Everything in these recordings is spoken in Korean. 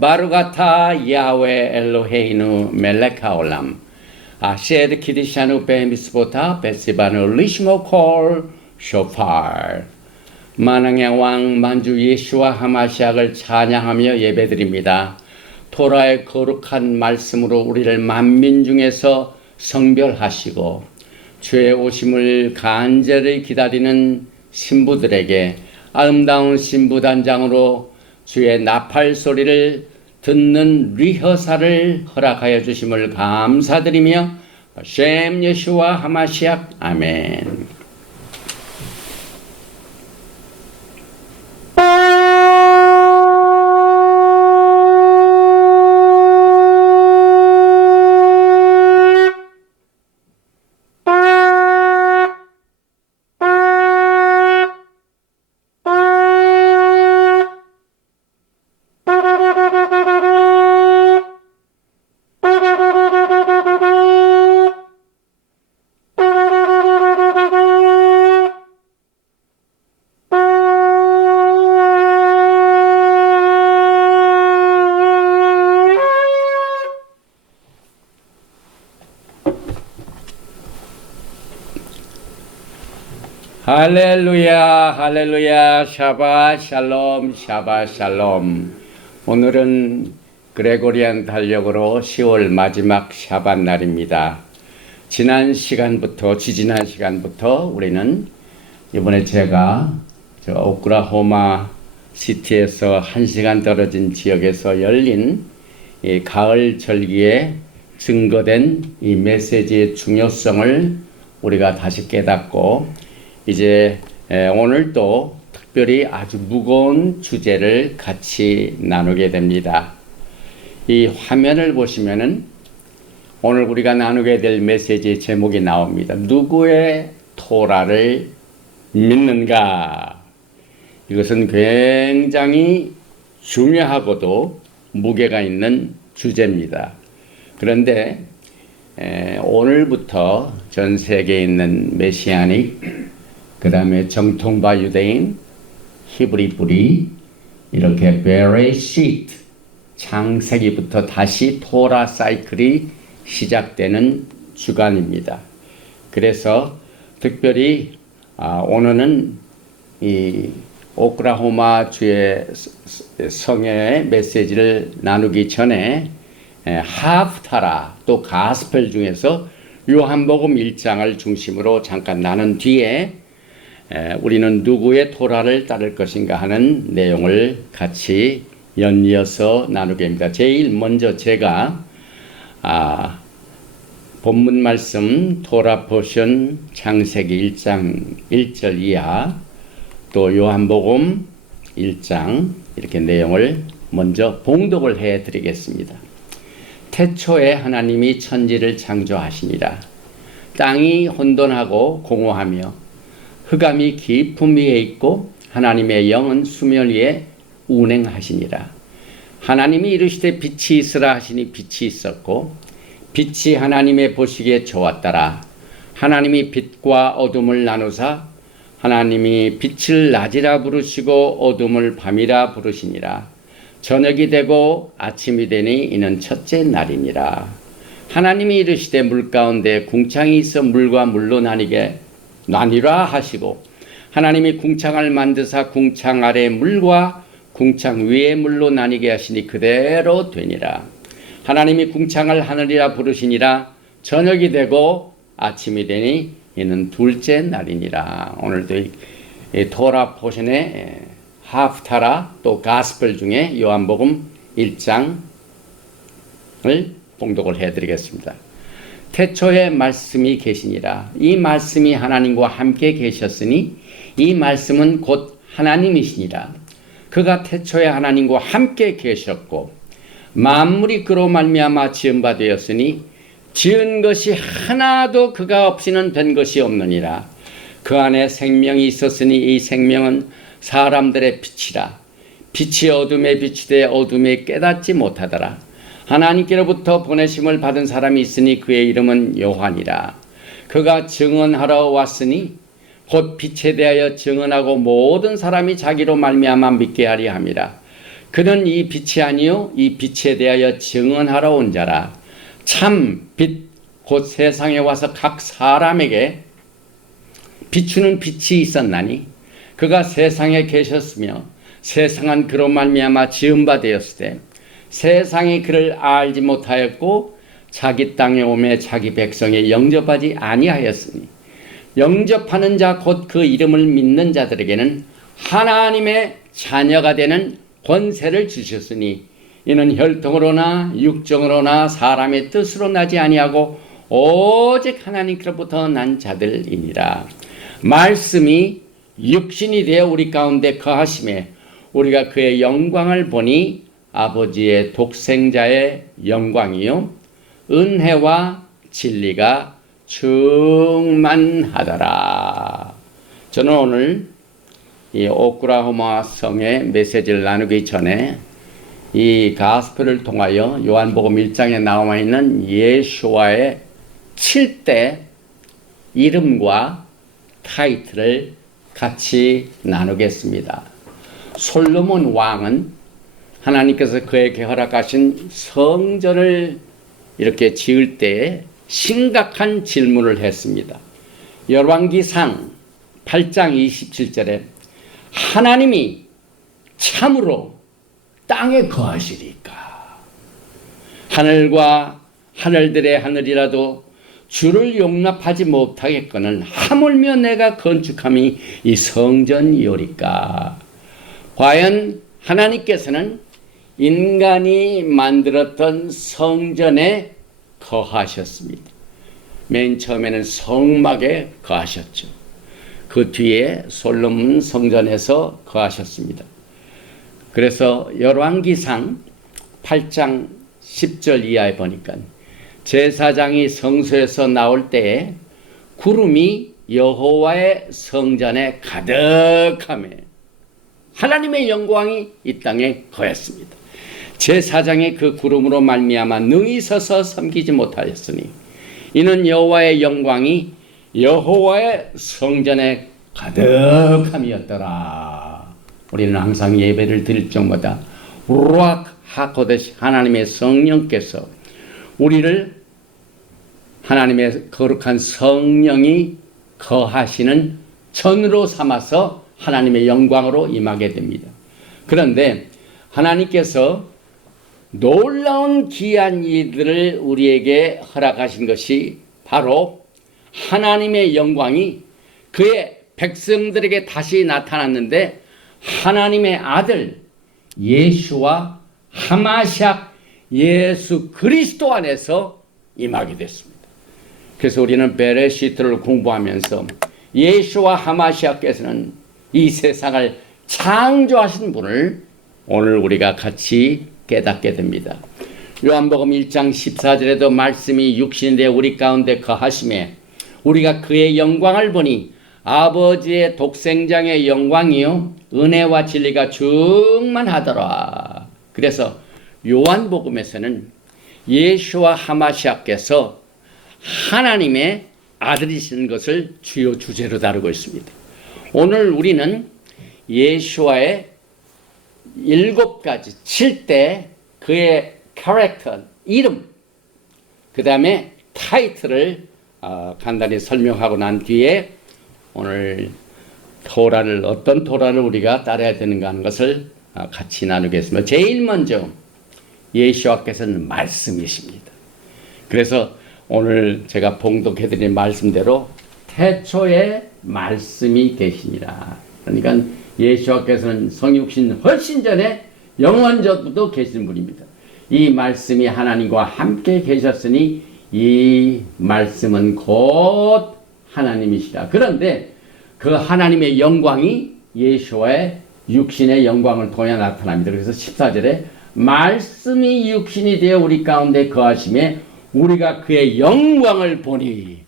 바루가타 야훼 엘로헤이누 멜렉 하올람 아시에드 키디샤누 베미스보타 베시바누 리시모콜 쇼팔. 만왕의 왕 만주 예수와 하마시약을 찬양하며 예배드립니다. 토라의 거룩한 말씀으로 우리를 만민 중에서 성별하시고 주의 오심을 간절히 기다리는 신부들에게 아름다운 신부단장으로 주의 나팔 소리를 듣는 리허설을 허락하여 주심을 감사드리며 셴 예수와 하마시약 아멘. 할렐루야, 할렐루야, 샤바 샬롬, 샤바 샬롬. 오늘은 그레고리안 달력으로 10월 마지막 샤bat 날입니다. 지지난 시간부터 우리는 이번에 제가 오클라호마 시티에서 1시간 떨어진 지역에서 열린 이 가을 절기에 증거된 이 메시지의 중요성을 우리가 다시 깨닫고 이제 오늘 또 특별히 아주 무거운 주제를 같이 나누게 됩니다. 이 화면을 보시면은 오늘 우리가 나누게 될 메시지 제목이 나옵니다. 누구의 토라를 믿는가? 이것은 굉장히 중요하고도 무게가 있는 주제입니다. 그런데 오늘부터 전 세계에 있는 메시아닉, 그 다음에 정통파 유대인, 히브리 뿌리, 이렇게 베레시트, 창세기부터 다시 토라 사이클이 시작되는 주간입니다. 그래서 특별히 오늘은 이 오클라호마 주의 성의 메시지를 나누기 전에 하프타라 또 가스펠 중에서 요한복음 1장을 중심으로 잠깐 나눈 뒤에 우리는 누구의 토라를 따를 것인가 하는 내용을 같이 연이어서 나누게 합니다. 제일 먼저 제가 본문 말씀 토라 포션 창세기 1장 1절 이하 또 요한복음 1장 이렇게 내용을 먼저 봉독을 해 드리겠습니다. 태초에 하나님이 천지를 창조하시니라. 땅이 혼돈하고 공허하며 흑암이 깊음 위에 있고 하나님의 영은 수면 위에 운행하시니라. 하나님이 이르시되 빛이 있으라 하시니 빛이 있었고 빛이 하나님의 보시기에 좋았더라. 하나님이 빛과 어둠을 나누사 하나님이 빛을 낮이라 부르시고 어둠을 밤이라 부르시니라. 저녁이 되고 아침이 되니 이는 첫째 날이니라. 하나님이 이르시되 물 가운데 궁창이 있어 물과 물로 나뉘라 하시고 하나님이 궁창을 만드사 궁창 아래 물과 궁창 위에 물로 나뉘게 하시니 그대로 되니라. 하나님이 궁창을 하늘이라 부르시니라. 저녁이 되고 아침이 되니 이는 둘째 날이니라. 오늘도 이 토라 포션의 하프타라 또 가스펠 중에 요한복음 1장을 봉독을 해드리겠습니다. 태초에 말씀이 계시니라. 이 말씀이 하나님과 함께 계셨으니 이 말씀은 곧 하나님이시니라. 그가 태초에 하나님과 함께 계셨고 만물이 그로 말미암아 지은 바 되었으니 지은 것이 하나도 그가 없이는 된 것이 없느니라. 그 안에 생명이 있었으니 이 생명은 사람들의 빛이라. 빛이 어둠에 비치되 어둠에 깨닫지 못하더라. 하나님께로부터 보내심을 받은 사람이 있으니 그의 이름은 요한이라. 그가 증언하러 왔으니 곧 빛에 대하여 증언하고 모든 사람이 자기로 말미암아 믿게 하리 함이라. 그는 이 빛이 아니요 이 빛에 대하여 증언하러 온 자라. 참 빛 곧 세상에 와서 각 사람에게 비추는 빛이 있었나니 그가 세상에 계셨으며 세상은 그로 말미암아 지은 바 되었을 때 세상이 그를 알지 못하였고 자기 땅에 오매 자기 백성에 영접하지 아니하였으니 영접하는 자 곧 그 이름을 믿는 자들에게는 하나님의 자녀가 되는 권세를 주셨으니 이는 혈통으로나 육정으로나 사람의 뜻으로 나지 아니하고 오직 하나님께로부터 난 자들이니라. 말씀이 육신이 되어 우리 가운데 거하심에 우리가 그의 영광을 보니 아버지의 독생자의 영광이요 은혜와 진리가 충만하더라. 저는 오늘 이 오클라호마 성의 메시지를 나누기 전에 이 가스펠을 통하여 요한복음 1장에 나와 있는 예수와의 7대 이름과 타이틀을 같이 나누겠습니다. 솔로몬 왕은 하나님께서 그에게 허락하신 성전을 이렇게 지을 때에 심각한 질문을 했습니다. 열왕기상 8장 27절에 하나님이 참으로 땅에 거하시리까? 하늘과 하늘들의 하늘이라도 주를 용납하지 못하겠거늘 하물며 내가 건축함이 이 성전이오리까? 과연 하나님께서는 인간이 만들었던 성전에 거하셨습니다. 맨 처음에는 성막에 거하셨죠. 그 뒤에 솔로몬 성전에서 거하셨습니다. 그래서 열왕기상 8장 10절 이하에 보니까 제사장이 성소에서 나올 때에 구름이 여호와의 성전에 가득하며 하나님의 영광이 이 땅에 거했습니다. 제사장이 그 구름으로 말미암아 능히 서서 섬기지 못하였으니 이는 여호와의 영광이 여호와의 성전에 가득함이었더라. 우리는 항상 예배를 드릴 적마다 루ach 하코데시 하나님의 성령께서 우리를 하나님의 거룩한 성령이 거하시는 전으로 삼아서 하나님의 영광으로 임하게 됩니다. 그런데 하나님께서 놀라운 귀한 일들을 우리에게 허락하신 것이 바로 하나님의 영광이 그의 백성들에게 다시 나타났는데 하나님의 아들 예수와 하마샥 예수 그리스도 안에서 임하게 됐습니다. 그래서 우리는 베레시트를 공부하면서 예수와 하마시아께서는 이 세상을 창조하신 분을 오늘 우리가 같이 깨닫게 됩니다. 요한복음 1장 14절에도 말씀이 육신이 되어 우리 가운데 거하심에 우리가 그의 영광을 보니 아버지의 독생자의 영광이요 은혜와 진리가 충만하더라. 그래서 요한복음에서는 예수와 하마시아께서 하나님의 아들이신 것을 주요 주제로 다루고 있습니다. 오늘 우리는 예수와의 7가지 7대 그의 캐릭터, 이름, 그 다음에 타이틀을 간단히 설명하고 난 뒤에 오늘 토라를 어떤 토라를 우리가 따라야 되는가 하는 것을 같이 나누겠습니다. 제일 먼저 예수와께서는 말씀이십니다. 그래서 오늘 제가 봉독해드린 말씀대로 태초에 말씀이 계시니라. 그러니까 예수와께서는 성육신 훨씬 전에 영원전부터 계신 분입니다. 이 말씀이 하나님과 함께 계셨으니 이 말씀은 곧 하나님이시다. 그런데 그 하나님의 영광이 예수와의 육신의 영광을 통해 나타납니다. 그래서 14절에 말씀이 육신이 되어 우리 가운데 거하심에 우리가 그의 영광을 보니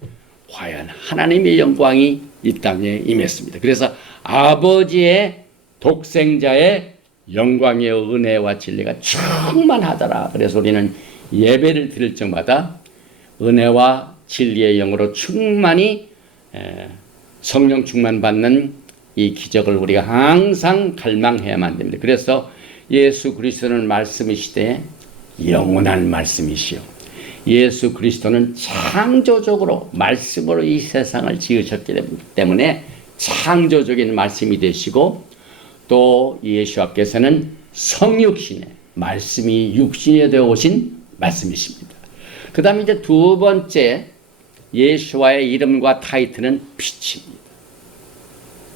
과연 하나님의 영광이 이 땅에 임했습니다. 그래서 아버지의 독생자의 영광의 은혜와 진리가 충만하더라. 그래서 우리는 예배를 드릴 적마다 은혜와 진리의 영으로 충만히 성령 충만 받는 이 기적을 우리가 항상 갈망해야만 됩니다. 그래서 예수 그리스도는 말씀이시되 영원한 말씀이시요. 예수 그리스도는 창조적으로 말씀으로 이 세상을 지으셨기 때문에 창조적인 말씀이 되시고, 또 예수께서는 성육신의 말씀이 육신이 되어 오신 말씀이십니다. 그 다음에 이제 두 번째 예수와의 이름과 타이틀은 빛입니다.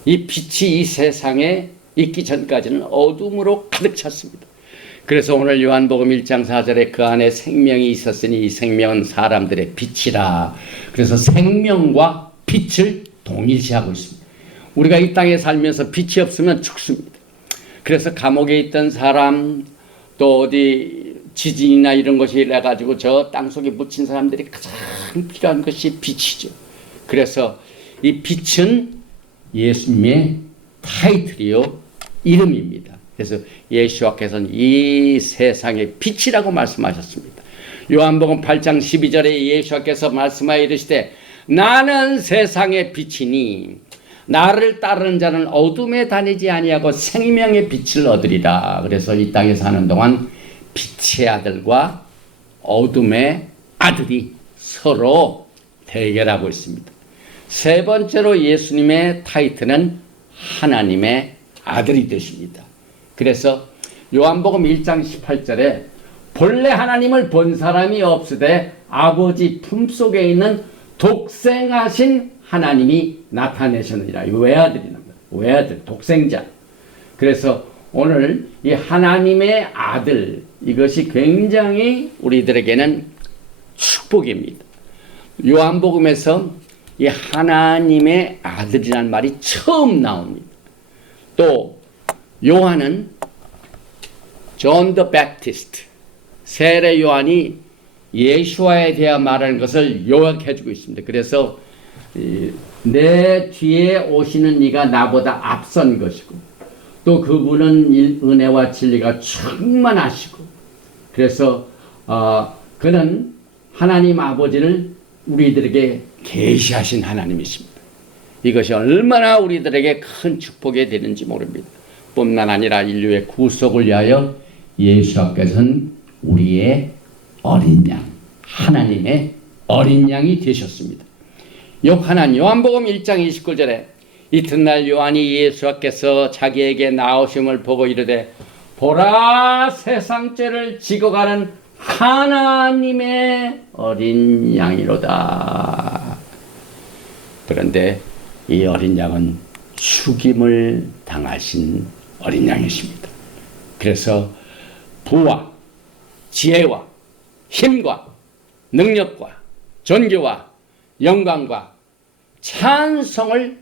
이 빛이 이 세상에 있기 전까지는 어둠으로 가득 찼습니다. 그래서 오늘 요한복음 1장 4절에 그 안에 생명이 있었으니 이 생명은 사람들의 빛이라. 그래서 생명과 빛을 동일시하고 있습니다. 우리가 이 땅에 살면서 빛이 없으면 죽습니다. 그래서 감옥에 있던 사람, 또 어디 지진이나 이런 것이 일어나가지고 저 땅속에 묻힌 사람들이 가장 필요한 것이 빛이죠. 그래서 이 빛은 예수님의 타이틀이요, 이름입니다. 그래서 예수께서는 이 세상의 빛이라고 말씀하셨습니다. 요한복음 8장 12절에 예수께서 말씀하여 이르시되 나는 세상의 빛이니 나를 따르는 자는 어둠에 다니지 아니하고 생명의 빛을 얻으리라. 그래서 이 땅에 사는 동안 빛의 아들과 어둠의 아들이 서로 대결하고 있습니다. 세 번째로 예수님의 타이틀은 하나님의 아들이 되십니다. 그래서 요한복음 1장 18절에 본래 하나님을 본 사람이 없으되 아버지 품속에 있는 독생하신 하나님이 나타내셨느니라. 외아들이랍니다. 외아들, 독생자. 그래서 오늘 이 하나님의 아들, 이것이 굉장히 우리들에게는 축복입니다. 요한복음에서 이 하나님의 아들이라는 말이 처음 나옵니다. 또 요한은 존 더 배프티스트, 세례 요한이 예수와에 대해 말하는 것을 요약해주고 있습니다. 그래서 내 뒤에 오시는 이가 나보다 앞선 것이고, 또 그분은 은혜와 진리가 충만하시고, 그래서 그는 하나님 아버지를 우리들에게 계시하신 하나님이십니다. 이것이 얼마나 우리들에게 큰 축복이 되는지 모릅니다. 뿐만 아니라 인류의 구속을 위하여 예수께서는 우리의 어린 양, 하나님의 어린 양이 되셨습니다. 요한복음 1장 29절에 이튿날 요한이 예수께서 자기에게 나오심을 보고 이르되 보라, 세상 죄를 지고 가는 하나님의 어린 양이로다. 그런데 이 어린 양은 죽임을 당하신 어린 양이십니다. 그래서 부와 지혜와 힘과 능력과 존귀와 영광과 찬송을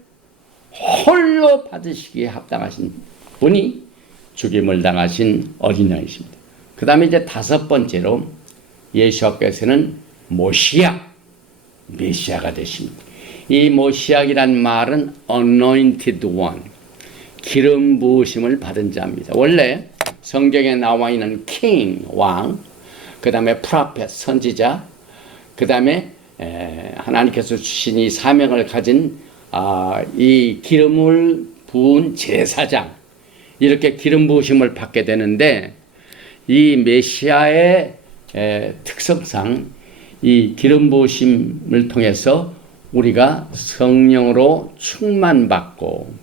홀로 받으시기에 합당하신 분이 죽임을 당하신 어린 양이십니다. 그 다음에 이제 다섯 번째로 예수께서는 모시아, 메시아가 되십니다. 이 모시아이란 말은 anointed one, 기름 부으심을 받은 자입니다. 원래 성경에 나와 있는 king, 왕, 그 다음에 prophet, 선지자, 그 다음에 하나님께서 주신 이 사명을 가진 이 기름을 부은 제사장, 이렇게 기름 부으심을 받게 되는데, 이 메시아의 특성상 이 기름 부으심을 통해서 우리가 성령으로 충만받고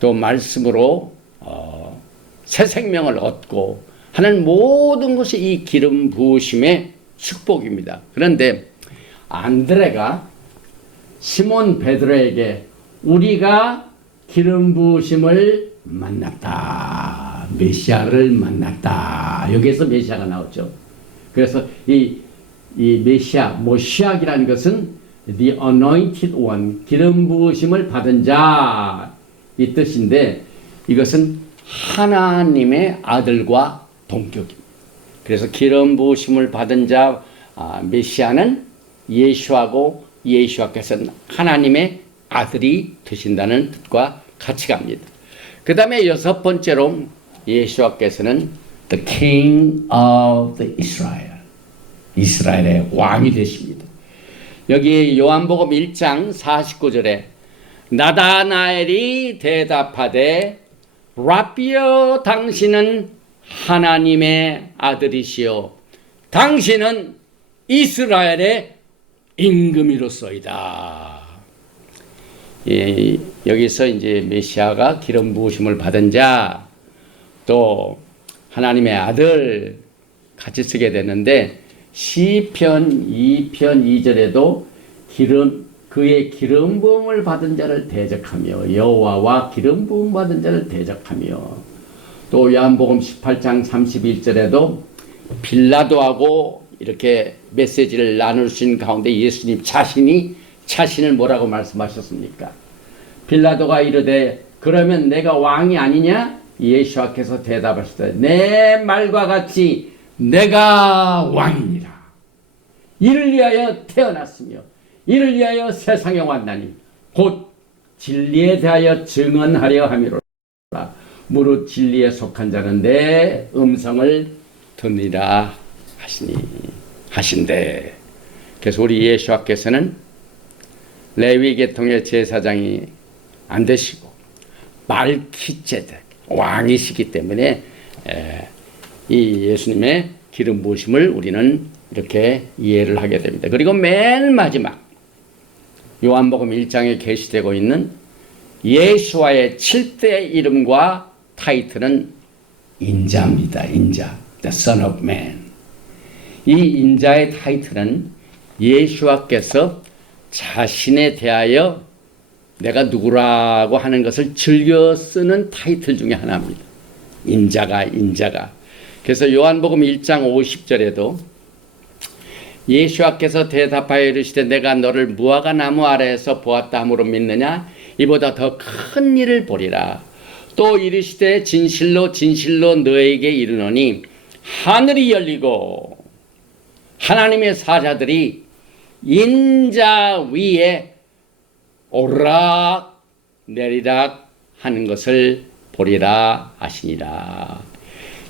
또 말씀으로 새 생명을 얻고 하는 모든 것이 이 기름 부으심의 축복입니다. 그런데 안드레가 시몬 베드로에게 우리가 기름 부으심을 만났다, 메시아를 만났다, 여기에서 메시아가 나왔죠. 그래서 이 메시아, 모시아이라는 것은 the anointed one, 기름 부으심을 받은 자, 이 뜻인데 이것은 하나님의 아들과 동격입니다. 그래서 기름 부으심을 받은 자, 메시아는 예수하고 예수께서는 하나님의 아들이 되신다는 뜻과 같이 갑니다. 그 다음에 여섯 번째로 예수께서는 the King of the Israel, 이스라엘의 왕이 되십니다. 여기 요한복음 1장 49절에 나다나엘이 대답하되 라비여, 당신은 하나님의 아들이시요 당신은 이스라엘의 임금이로소이다. 예, 여기서 이제 메시아가 기름 부으심을 받은 자, 또 하나님의 아들 같이 쓰게 되는데 시편 2편 2절에도 그의 기름 부음을 받은 자를 대적하며 여호와와 기름 부음 받은 자를 대적하며, 또 요한복음 18장 31절에도 빌라도하고 이렇게 메시지를 나누신 가운데 예수님 자신을 뭐라고 말씀하셨습니까? 빌라도가 이르되 그러면 내가 왕이 아니냐? 예수께서 대답하시되 내 말과 같이 내가 왕이니라. 이를 위하여 태어났으며 이를 위하여 세상에 왔나니 곧 진리에 대하여 증언하려 함이로라. 무릇 진리에 속한 자는 내 음성을 듣니라 하신대. 그래서 우리 예수께서는 레위 계통의 제사장이 안 되시고 말키ጼ덱 왕이시기 때문에 이 예수님의 기름 부으심을 우리는 이렇게 이해를 하게 됩니다. 그리고 맨 마지막 요한복음 1장에 게시되고 있는 예수와의 7대 이름과 타이틀은 인자입니다. 인자, The Son of Man. 이 인자의 타이틀은 예수와께서 자신에 대하여 내가 누구라고 하는 것을 즐겨 쓰는 타이틀 중에 하나입니다. 인자가. 그래서 요한복음 1장 50절에도 예수께서 대답하여 이르시되 내가 너를 무화과 나무 아래에서 보았다 함으로 믿느냐? 이보다 더 큰 일을 보리라. 또 이르시되 진실로 너에게 이르노니 하늘이 열리고 하나님의 사자들이 인자 위에 오르락 내리락 하는 것을 보리라 하시니라.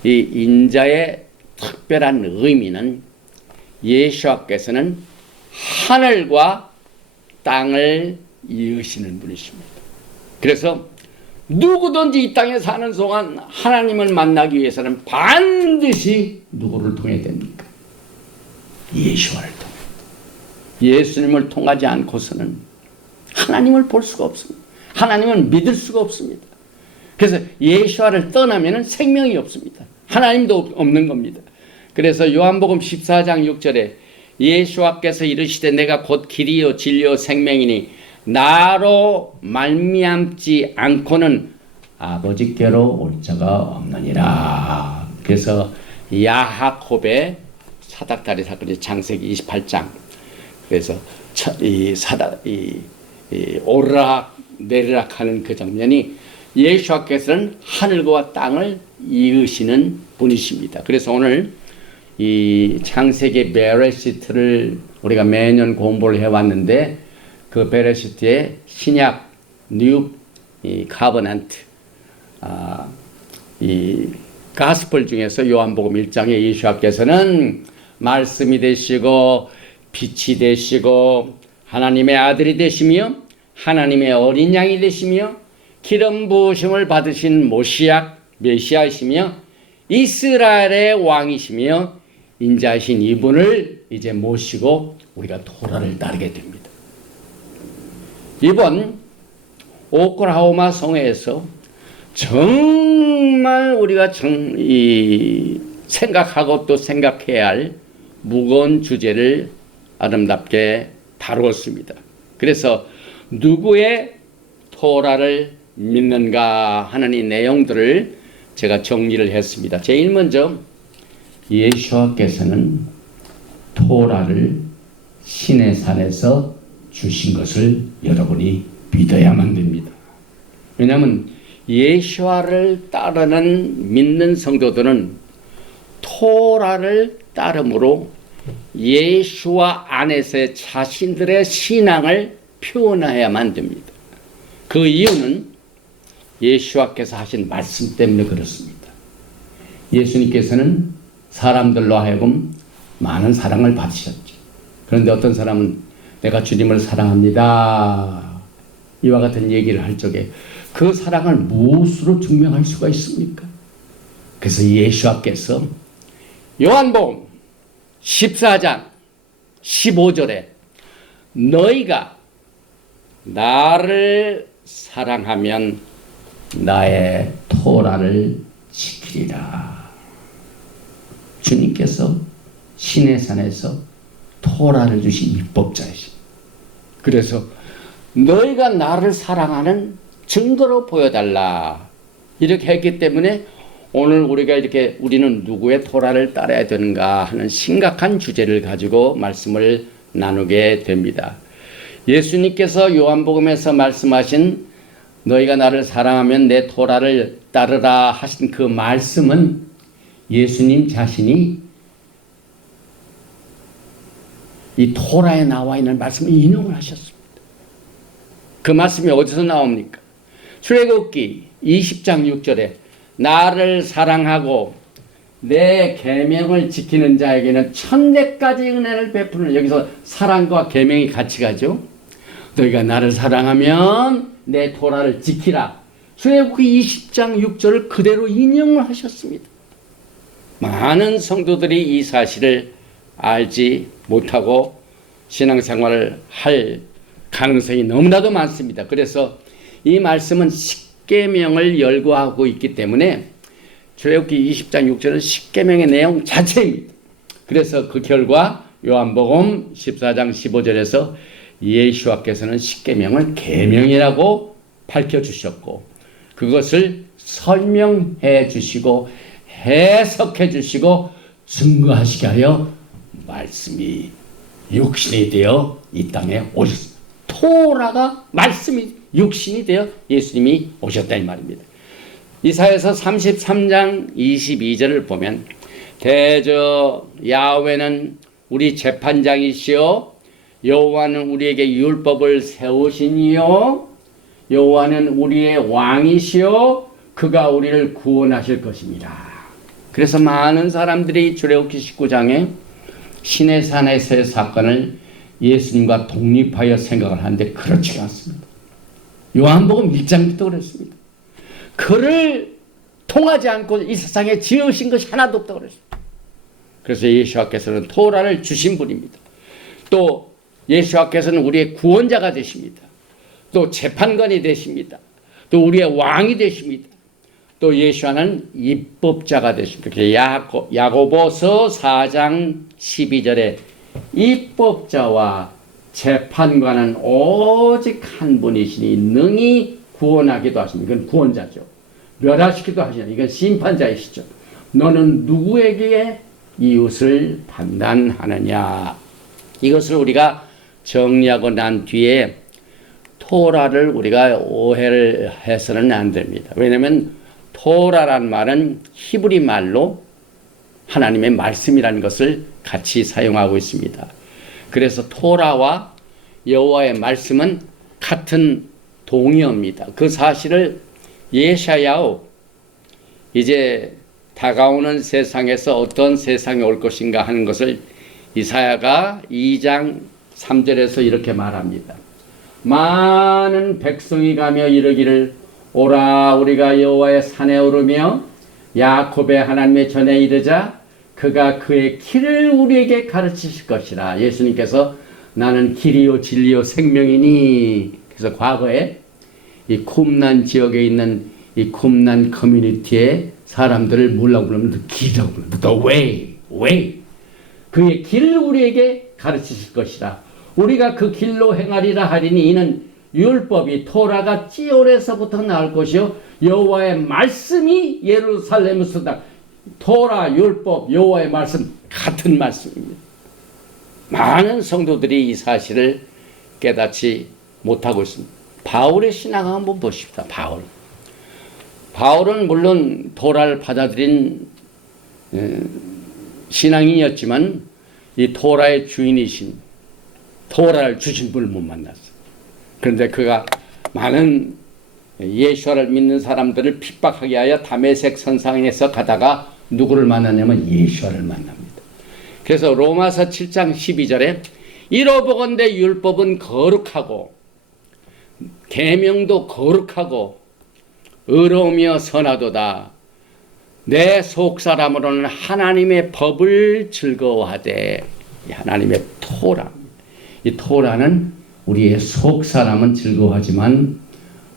이 인자의 특별한 의미는 예수께서는 하늘과 땅을 이으시는 분이십니다. 그래서 누구든지 이 땅에 사는 동안 하나님을 만나기 위해서는 반드시 누구를 통해야 됩니까? 예수를 통해. 예수님을 통하지 않고서는 하나님을 볼 수가 없습니다. 하나님을 믿을 수가 없습니다. 그래서 예수를 떠나면 생명이 없습니다. 하나님도 없는 겁니다. 그래서 요한복음 14장 6절에 예수께서 이르시되 내가 곧 길이요 진리요 생명이니 나로 말미암지 않고는 아버지께로 올 자가 없느니라. 그래서 야하콥의 사닥다리 사건이 창세기 28장. 그래서 오르락 내리락 하는 그 장면이 예수께서는 하늘과 땅을 이으시는 분이십니다. 그래서 오늘 이 창세기 베레시트를 우리가 매년 공부를 해왔는데 그 베레시트의 신약 뉴 카버넌트 이 가스펠 중에서 요한복음 1장에 예수께서는 말씀이 되시고 빛이 되시고 하나님의 아들이 되시며 하나님의 어린 양이 되시며 기름 부으심을 받으신 메시아이시며 이스라엘의 왕이시며 인자이신 이분을 이제 모시고 우리가 토라를 따르게 됩니다. 이번 오클라호마 성회에서 정말 우리가 생각하고 또 생각해야 할 무거운 주제를 아름답게 다루었습니다. 그래서 누구의 토라를 믿는가 하는 이 내용들을 제가 정리를 했습니다. 제일 먼저 예수께서는 토라를 시내산에서 주신 것을 여러분이 믿어야만 됩니다. 왜냐하면 예수를 따르는 믿는 성도들은 토라를 따름으로 예수와 안에서의 자신들의 신앙을 표현해야만 됩니다. 그 이유는 예수께서 하신 말씀 때문에 그렇습니다. 예수님께서는 사람들로 하여금 많은 사랑을 받으셨죠. 그런데 어떤 사람은 내가 주님을 사랑합니다. 이와 같은 얘기를 할 적에 그 사랑을 무엇으로 증명할 수가 있습니까? 그래서 예수께서 요한복음 14장 15절에 너희가 나를 사랑하면 나의 토라를 지키리라. 주님께서 시내산에서 토라를 주신 율법자이십니다. 그래서 너희가 나를 사랑하는 증거로 보여달라 이렇게 했기 때문에 오늘 우리는 누구의 토라를 따라야 되는가 하는 심각한 주제를 가지고 말씀을 나누게 됩니다. 예수님께서 요한복음에서 말씀하신 너희가 나를 사랑하면 내 토라를 따르라 하신 그 말씀은 예수님 자신이 이 토라에 나와 있는 말씀을 인용을 하셨습니다. 그 말씀이 어디서 나옵니까? 출애굽기 20장 6절에 나를 사랑하고 내 계명을 지키는 자에게는 천대까지 은혜를 베푸는, 여기서 사랑과 계명이 같이 가죠. 너희가 나를 사랑하면 내 토라를 지키라. 출애굽기 20장 6절을 그대로 인용을 하셨습니다. 많은 성도들이 이 사실을 알지 못하고 신앙생활을 할 가능성이 너무나도 많습니다. 그래서 이 말씀은 십계명을 열거하고 있기 때문에 출애굽기 20장 6절은 십계명의 내용 자체입니다. 그래서 그 결과 요한복음 14장 15절에서 예수께서는 십계명을 계명이라고 밝혀주셨고 그것을 설명해 주시고 해석해 주시고 증거하시게 하여 말씀이 육신이 되어 이 땅에 오셨습니다. 토라가 말씀이 육신이 되어 예수님이 오셨다 이 말입니다. 이사야서 33장 22절을 보면 대저 야훼는 우리 재판장이시요 여호와는 우리에게 율법을 세우시니요 여호와는 우리의 왕이시요 그가 우리를 구원하실 것입니다. 그래서 많은 사람들이 출애굽기 19장에 시내산에서의 사건을 예수님과 독립하여 생각을 하는데 그렇지가 않습니다. 요한복음 1장부터 그랬습니다. 그를 통하지 않고 이 세상에 지으신 것이 하나도 없다고 그랬습니다. 그래서 예수께서는 토라를 주신 분입니다. 또 예수께서는 우리의 구원자가 되십니다. 또 재판관이 되십니다. 또 우리의 왕이 되십니다. 또 예수와는 입법자가 되십니다. 야고보서 4장 12절에 입법자와 재판관은 오직 한 분이시니 능히 구원하기도 하십니다. 이건 구원자죠. 멸하시기도 하시니 이건 심판자이시죠. 너는 누구에게 이웃을 판단하느냐. 이것을 우리가 정리하고 난 뒤에 토라를 우리가 오해를 해서는 안 됩니다. 왜냐하면 토라란 말은 히브리 말로 하나님의 말씀이라는 것을 같이 사용하고 있습니다. 그래서 토라와 여호와의 말씀은 같은 동의어입니다. 그 사실을 예샤야hu 이제 다가오는 세상에서 어떤 세상이 올 것인가 하는 것을 이사야가 2장 3절에서 이렇게 말합니다. 많은 백성이 가며 이르기를 오라 우리가 여호와의 산에 오르며 야곱의 하나님의 전에 이르자 그가 그의 길을 우리에게 가르치실 것이라. 예수님께서 나는 길이요 진리요 생명이니. 그래서 과거에 이 쿰난 지역에 있는 이 쿰난 커뮤니티의 사람들을 뭐라고 부르면 길이라고 부릅니다. The way. 그의 길을 우리에게 가르치실 것이라. 우리가 그 길로 행하리라 하리니 이는 율법이 토라가 찌올에서부터 나올 것이요 여호와의 말씀이 예루살렘에서 다. 토라, 율법, 여호와의 말씀 같은 말씀입니다. 많은 성도들이 이 사실을 깨닫지 못하고 있습니다. 바울의 신앙을 한번 보십시다. 바울은 물론 토라를 받아들인 신앙인이었지만 이 토라의 주인이신 토라를 주신 분을 못 만났어요. 그런데 그가 많은 예수를 믿는 사람들을 핍박하게 하여 다메섹 선상에서 가다가 누구를 만나냐면 예수를 만납니다. 그래서 로마서 7장 12절에 이로보건대 율법은 거룩하고 계명도 거룩하고 의로우며 선하도다. 내 속사람으로는 하나님의 법을 즐거워하되, 하나님의 토라, 이 토라는 우리의 속사람은 즐거워하지만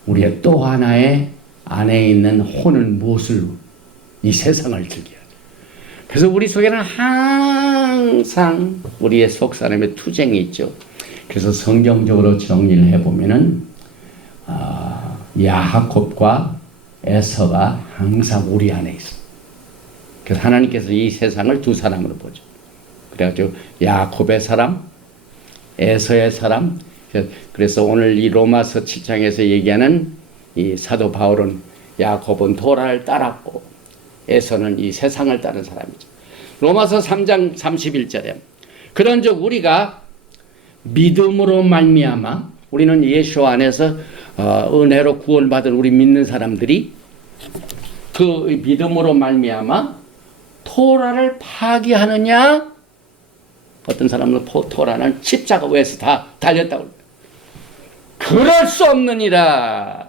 우리의 또 하나의 안에 있는 혼은 무엇을, 이 세상을 즐겨요. 그래서 우리 속에는 항상 우리의 속사람의 투쟁이 있죠. 그래서 성경적으로 정리를 해보면은 야합과 에서가 항상 우리 안에 있어요. 그래서 하나님께서 이 세상을 두 사람으로 보죠. 그래가지고 야곱의 사람, 에서의 사람. 그래서 오늘 이 로마서 7장에서 얘기하는 이 사도 바울은 야곱은 토라를 따랐고 에서는 이 세상을 따른 사람이죠. 로마서 3장 31절에 그런즉 우리가 믿음으로 말미암아, 우리는 예수 안에서 은혜로 구원받은 우리 믿는 사람들이 그 믿음으로 말미암아 토라를 파기하느냐? 어떤 사람은 토라는 십자가 위에서 다 달렸다고. 그럴 수 없느니라.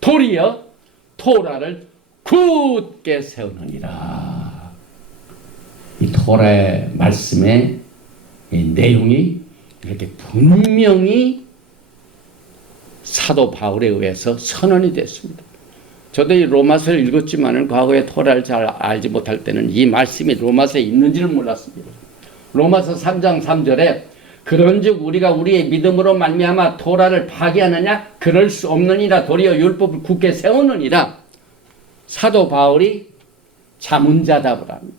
도리어 토라를 굳게 세우느니라. 이 토라의 말씀의 이 내용이 이렇게 분명히 사도 바울에 의해서 선언이 됐습니다. 저도 이 로마서를 읽었지만은 과거에 토라를 잘 알지 못할 때는 이 말씀이 로마서에 있는지를 몰랐습니다. 로마서 3장 3절에 그런즉 우리가 우리의 믿음으로 말미암아 토라를 파기하느냐? 그럴 수 없느니라. 도리어 율법을 굳게 세우느니라. 사도 바울이 자문자답을 합니다.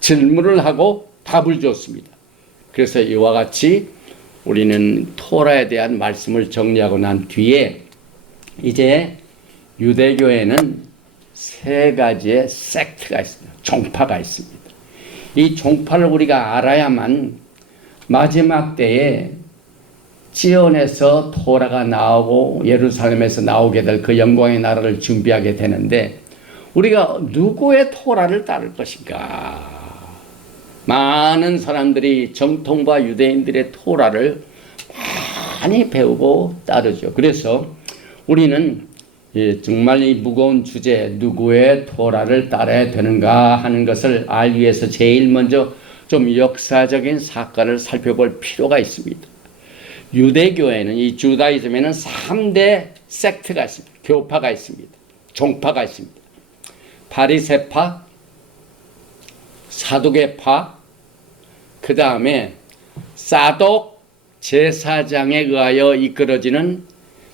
질문을 하고 답을 줬습니다. 그래서 이와 같이 우리는 토라에 대한 말씀을 정리하고 난 뒤에 이제 유대교에는 세 가지의 섹트가 있습니다. 종파가 있습니다. 이 종파를 우리가 알아야만 마지막 때에 지온에서 토라가 나오고 예루살렘에서 나오게 될 그 영광의 나라를 준비하게 되는데, 우리가 누구의 토라를 따를 것인가? 많은 사람들이 정통파 유대인들의 토라를 많이 배우고 따르죠. 그래서 우리는 정말 이 무거운 주제, 누구의 토라를 따라야 되는가 하는 것을 알기 위해서 제일 먼저 좀 역사적인 사건을 살펴볼 필요가 있습니다. 유대교에는, 이 주다이즘에는 3대 섹트가 있습니다. 교파가 있습니다. 종파가 있습니다. 바리새파, 사두개파, 그 다음에 사독 제사장에 의하여 이끌어지는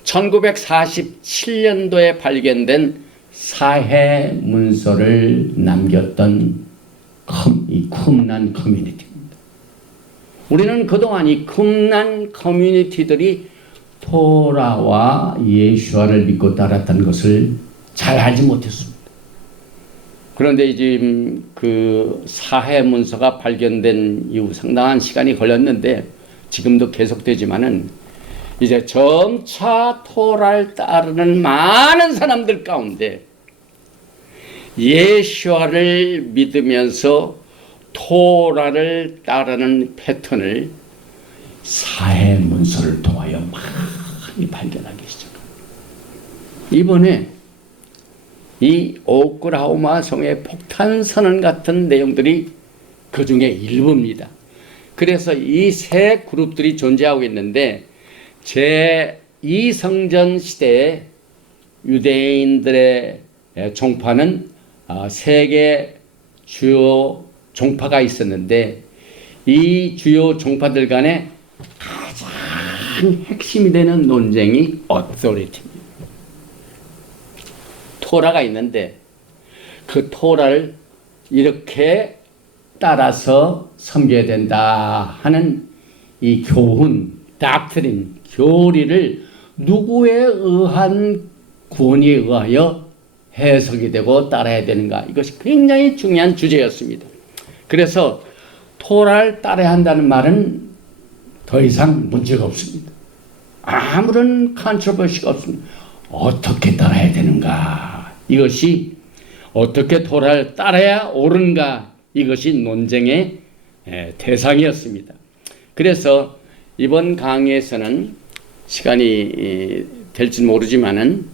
1947년도에 발견된 사해 문서를 남겼던 이 쿰란 커뮤니티입니다. 우리는 그동안 이 쿰란 커뮤니티들이 토라와 예수와를 믿고 따랐던 것을 잘 알지 못했습니다. 그런데 지금 그 사해 문서가 발견된 이후 상당한 시간이 걸렸는데 지금도 계속되지만은 이제 점차 토라를 따르는 많은 사람들 가운데 예수와를 믿으면서 토라를 따르는 패턴을 사해 문서를 통하여 많이 발견하기 시작합니다. 이번에 이 오클라호마 성의 폭탄 선언 같은 내용들이 그 중에 일부입니다. 그래서 이 세 그룹들이 존재하고 있는데, 제2성전 시대에 유대인들의 종파는 세 개 주요 종파가 있었는데, 이 주요 종파들 간에 가장 핵심이 되는 논쟁이 authority입니다. 토라가 있는데 그 토라를 이렇게 따라서 섬겨야 된다 하는 이 교훈, 닥트린, 교리를 누구에 의한 구원에 의하여 해석이 되고 따라야 되는가, 이것이 굉장히 중요한 주제였습니다. 그래서 토라를 따라야 한다는 말은 더 이상 문제가 없습니다. 아무런 컨트로버시가 없습니다. 어떻게 따라야 되는가, 이것이 어떻게 토라를 따라야 옳은가, 이것이 논쟁의 대상이었습니다. 그래서 이번 강의에서는 시간이 될지 모르지만은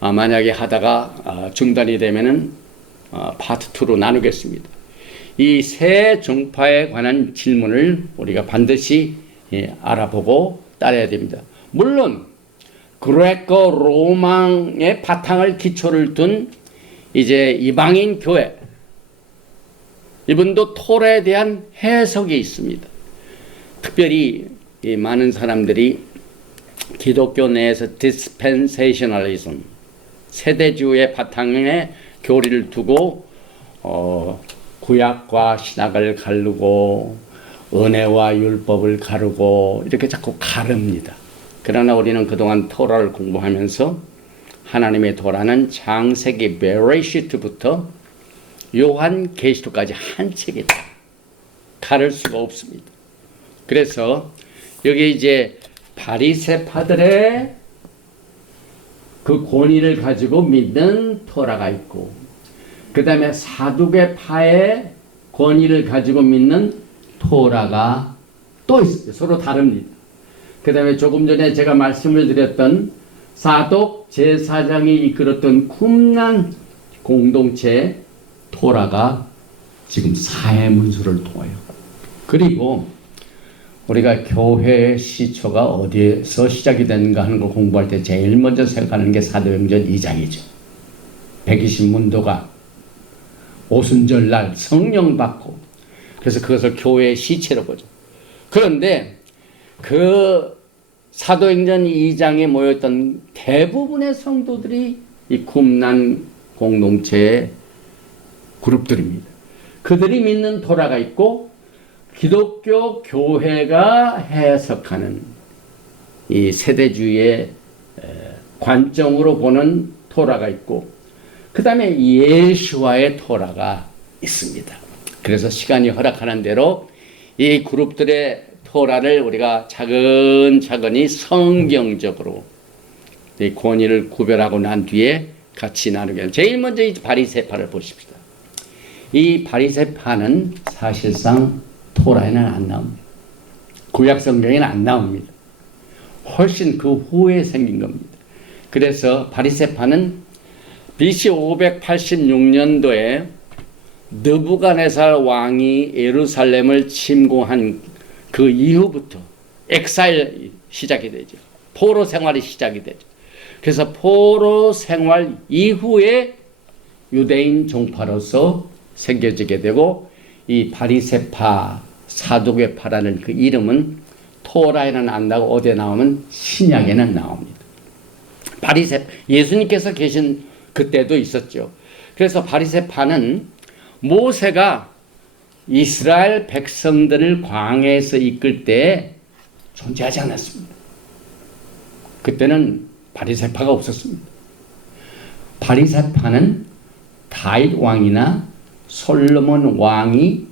만약에 하다가 중단이 되면은 파트 2로 나누겠습니다. 이 세 종파에 관한 질문을 우리가 반드시 알아보고 따라야 됩니다. 물론 그레코 로망의 바탕을 기초를 둔 이제 이방인 교회, 이분도 토라에 대한 해석이 있습니다. 특별히 이 많은 사람들이 기독교 내에서 디스펜세이셔널리즘, 세대주의 바탕에 교리를 두고 구약과 신약을 가르고 은혜와 율법을 가르고 이렇게 자꾸 가릅니다. 그러나 우리는 그동안 토라를 공부하면서 하나님의 토라는 창세기 베레시트부터 요한계시록까지 한 책이다. 가를 수가 없습니다. 그래서 여기 이제 바리새파들의 그 권위를 가지고 믿는 토라가 있고, 그 다음에 사두개파의 권위를 가지고 믿는 토라가 또 있습니다. 서로 다릅니다. 그 다음에 조금 전에 제가 말씀을 드렸던 사독 제사장이 이끌었던 쿰란 공동체 토라가 지금 사해문서를 통하여, 그리고 우리가 교회의 시초가 어디에서 시작이 되는가 하는 걸 공부할 때 제일 먼저 생각하는 게 사도행전 2장이죠. 120문도가 오순절날 성령 받고, 그래서 그것을 교회의 시체로 보죠. 그런데 그 사도행전 2장에 모였던 대부분의 성도들이 이 쿰란 공동체의 그룹들입니다. 그들이 믿는 토라가 있고 기독교 교회가 해석하는 이 세대주의의 관점으로 보는 토라가 있고, 그 다음에 예수와의 토라가 있습니다. 그래서 시간이 허락하는 대로 이 그룹들의 토라를 우리가 차근차근히 성경적으로 이 권위를 구별하고 난 뒤에 같이 나누게. 제일 먼저 이 바리새파를 보십시다. 이 바리새파는 사실상 토라에는 안 나옵니다. 구약 성경에는 안 나옵니다. 훨씬 그 후에 생긴 겁니다. 그래서 바리새파는 BC 586년도에 느부갓네살 왕이 예루살렘을 침공한 그 이후부터 엑사일 시작이 되죠. 포로 생활이 시작이 되죠. 그래서 포로 생활 이후에 유대인 종파로서 새겨지게 되고, 이 바리새파, 사두개파라는 그 이름은 토라에는 안 나오고 어디에 나오면 신약에는 나옵니다. 예수님께서 계신 그때도 있었죠. 그래서 바리새파는 모세가 이스라엘 백성들을 광야에서 이끌 때 존재하지 않았습니다. 그때는 바리새파가 없었습니다. 바리새파는 다윗 왕이나 솔로몬 왕이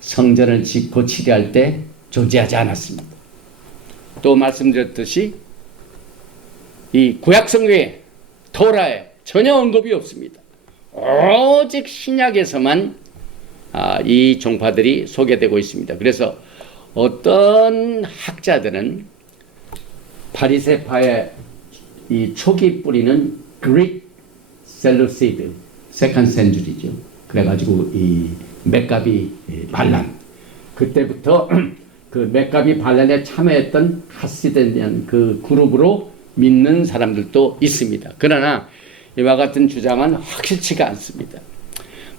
성전을 짓고 치료할 때 존재하지 않았습니다. 또 말씀드렸듯이 이 구약 성경에 토라에 전혀 언급이 없습니다. 오직 신약에서만 이 종파들이 소개되고 있습니다. 그래서 어떤 학자들은 바리새파의 이 초기 뿌리는 그릭 셀루시드 세컨드 센주리죠. 그래가지고 이 맥가비 반란, 그때부터 그 맥가비 반란에 참여했던 하시드니안 그 그룹으로 믿는 사람들도 있습니다. 그러나 이와 같은 주장은 확실치가 않습니다.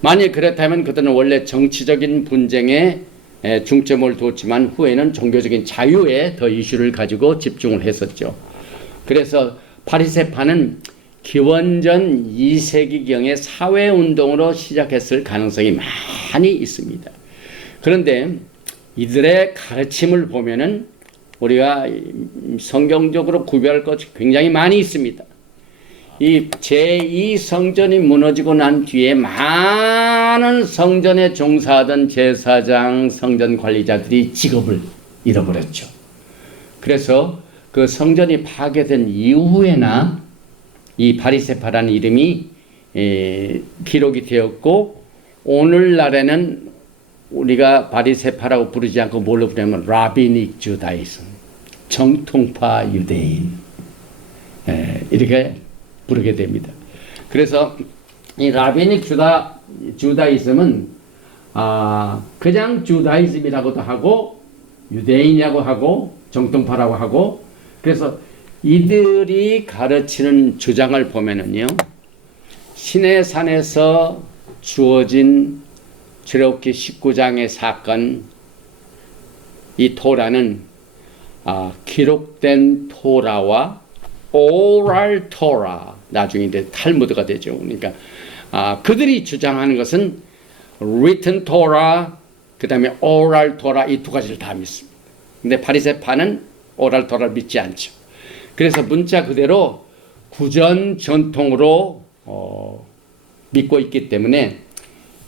만일 그렇다면 그들은 원래 정치적인 분쟁에 중점을 두었지만 후에는 종교적인 자유에 더 이슈를 가지고 집중을 했었죠. 그래서 바리새파는 기원전 2세기경의 사회운동으로 시작했을 가능성이 많이 있습니다. 그런데 이들의 가르침을 보면은 우리가 성경적으로 구별할 것이 굉장히 많이 있습니다. 이 제2성전이 무너지고 난 뒤에 많은 성전에 종사하던 제사장, 성전 관리자들이 직업을 잃어버렸죠. 그래서 그 성전이 파괴된 이후에나 이 바리새파라는 이름이 기록이 되었고, 오늘날에는 우리가 바리새파라고 부르지 않고 뭘로 부르냐면 라비닉 주다이즘, 정통파 유대인, 이렇게 부르게 됩니다. 그래서 이 라비닉 주다 주다이즘은 그냥 주다이즘이라고도 하고 유대인이라고 하고 정통파라고 하고, 그래서 이들이 가르치는 주장을 보면은요, 시내 산에서 주어진 출애굽기 19장의 사건, 이 토라는 기록된 토라와 오랄 토라, 나중에 이제 탈무드가 되죠. 그러니까 그들이 주장하는 것은 written 토라, 그 다음에 오랄 토라, 이 두 가지를 다 믿습니다. 근데 바리새파는 오랄 토라를 믿지 않죠. 그래서 문자 그대로 구전 전통으로 믿고 있기 때문에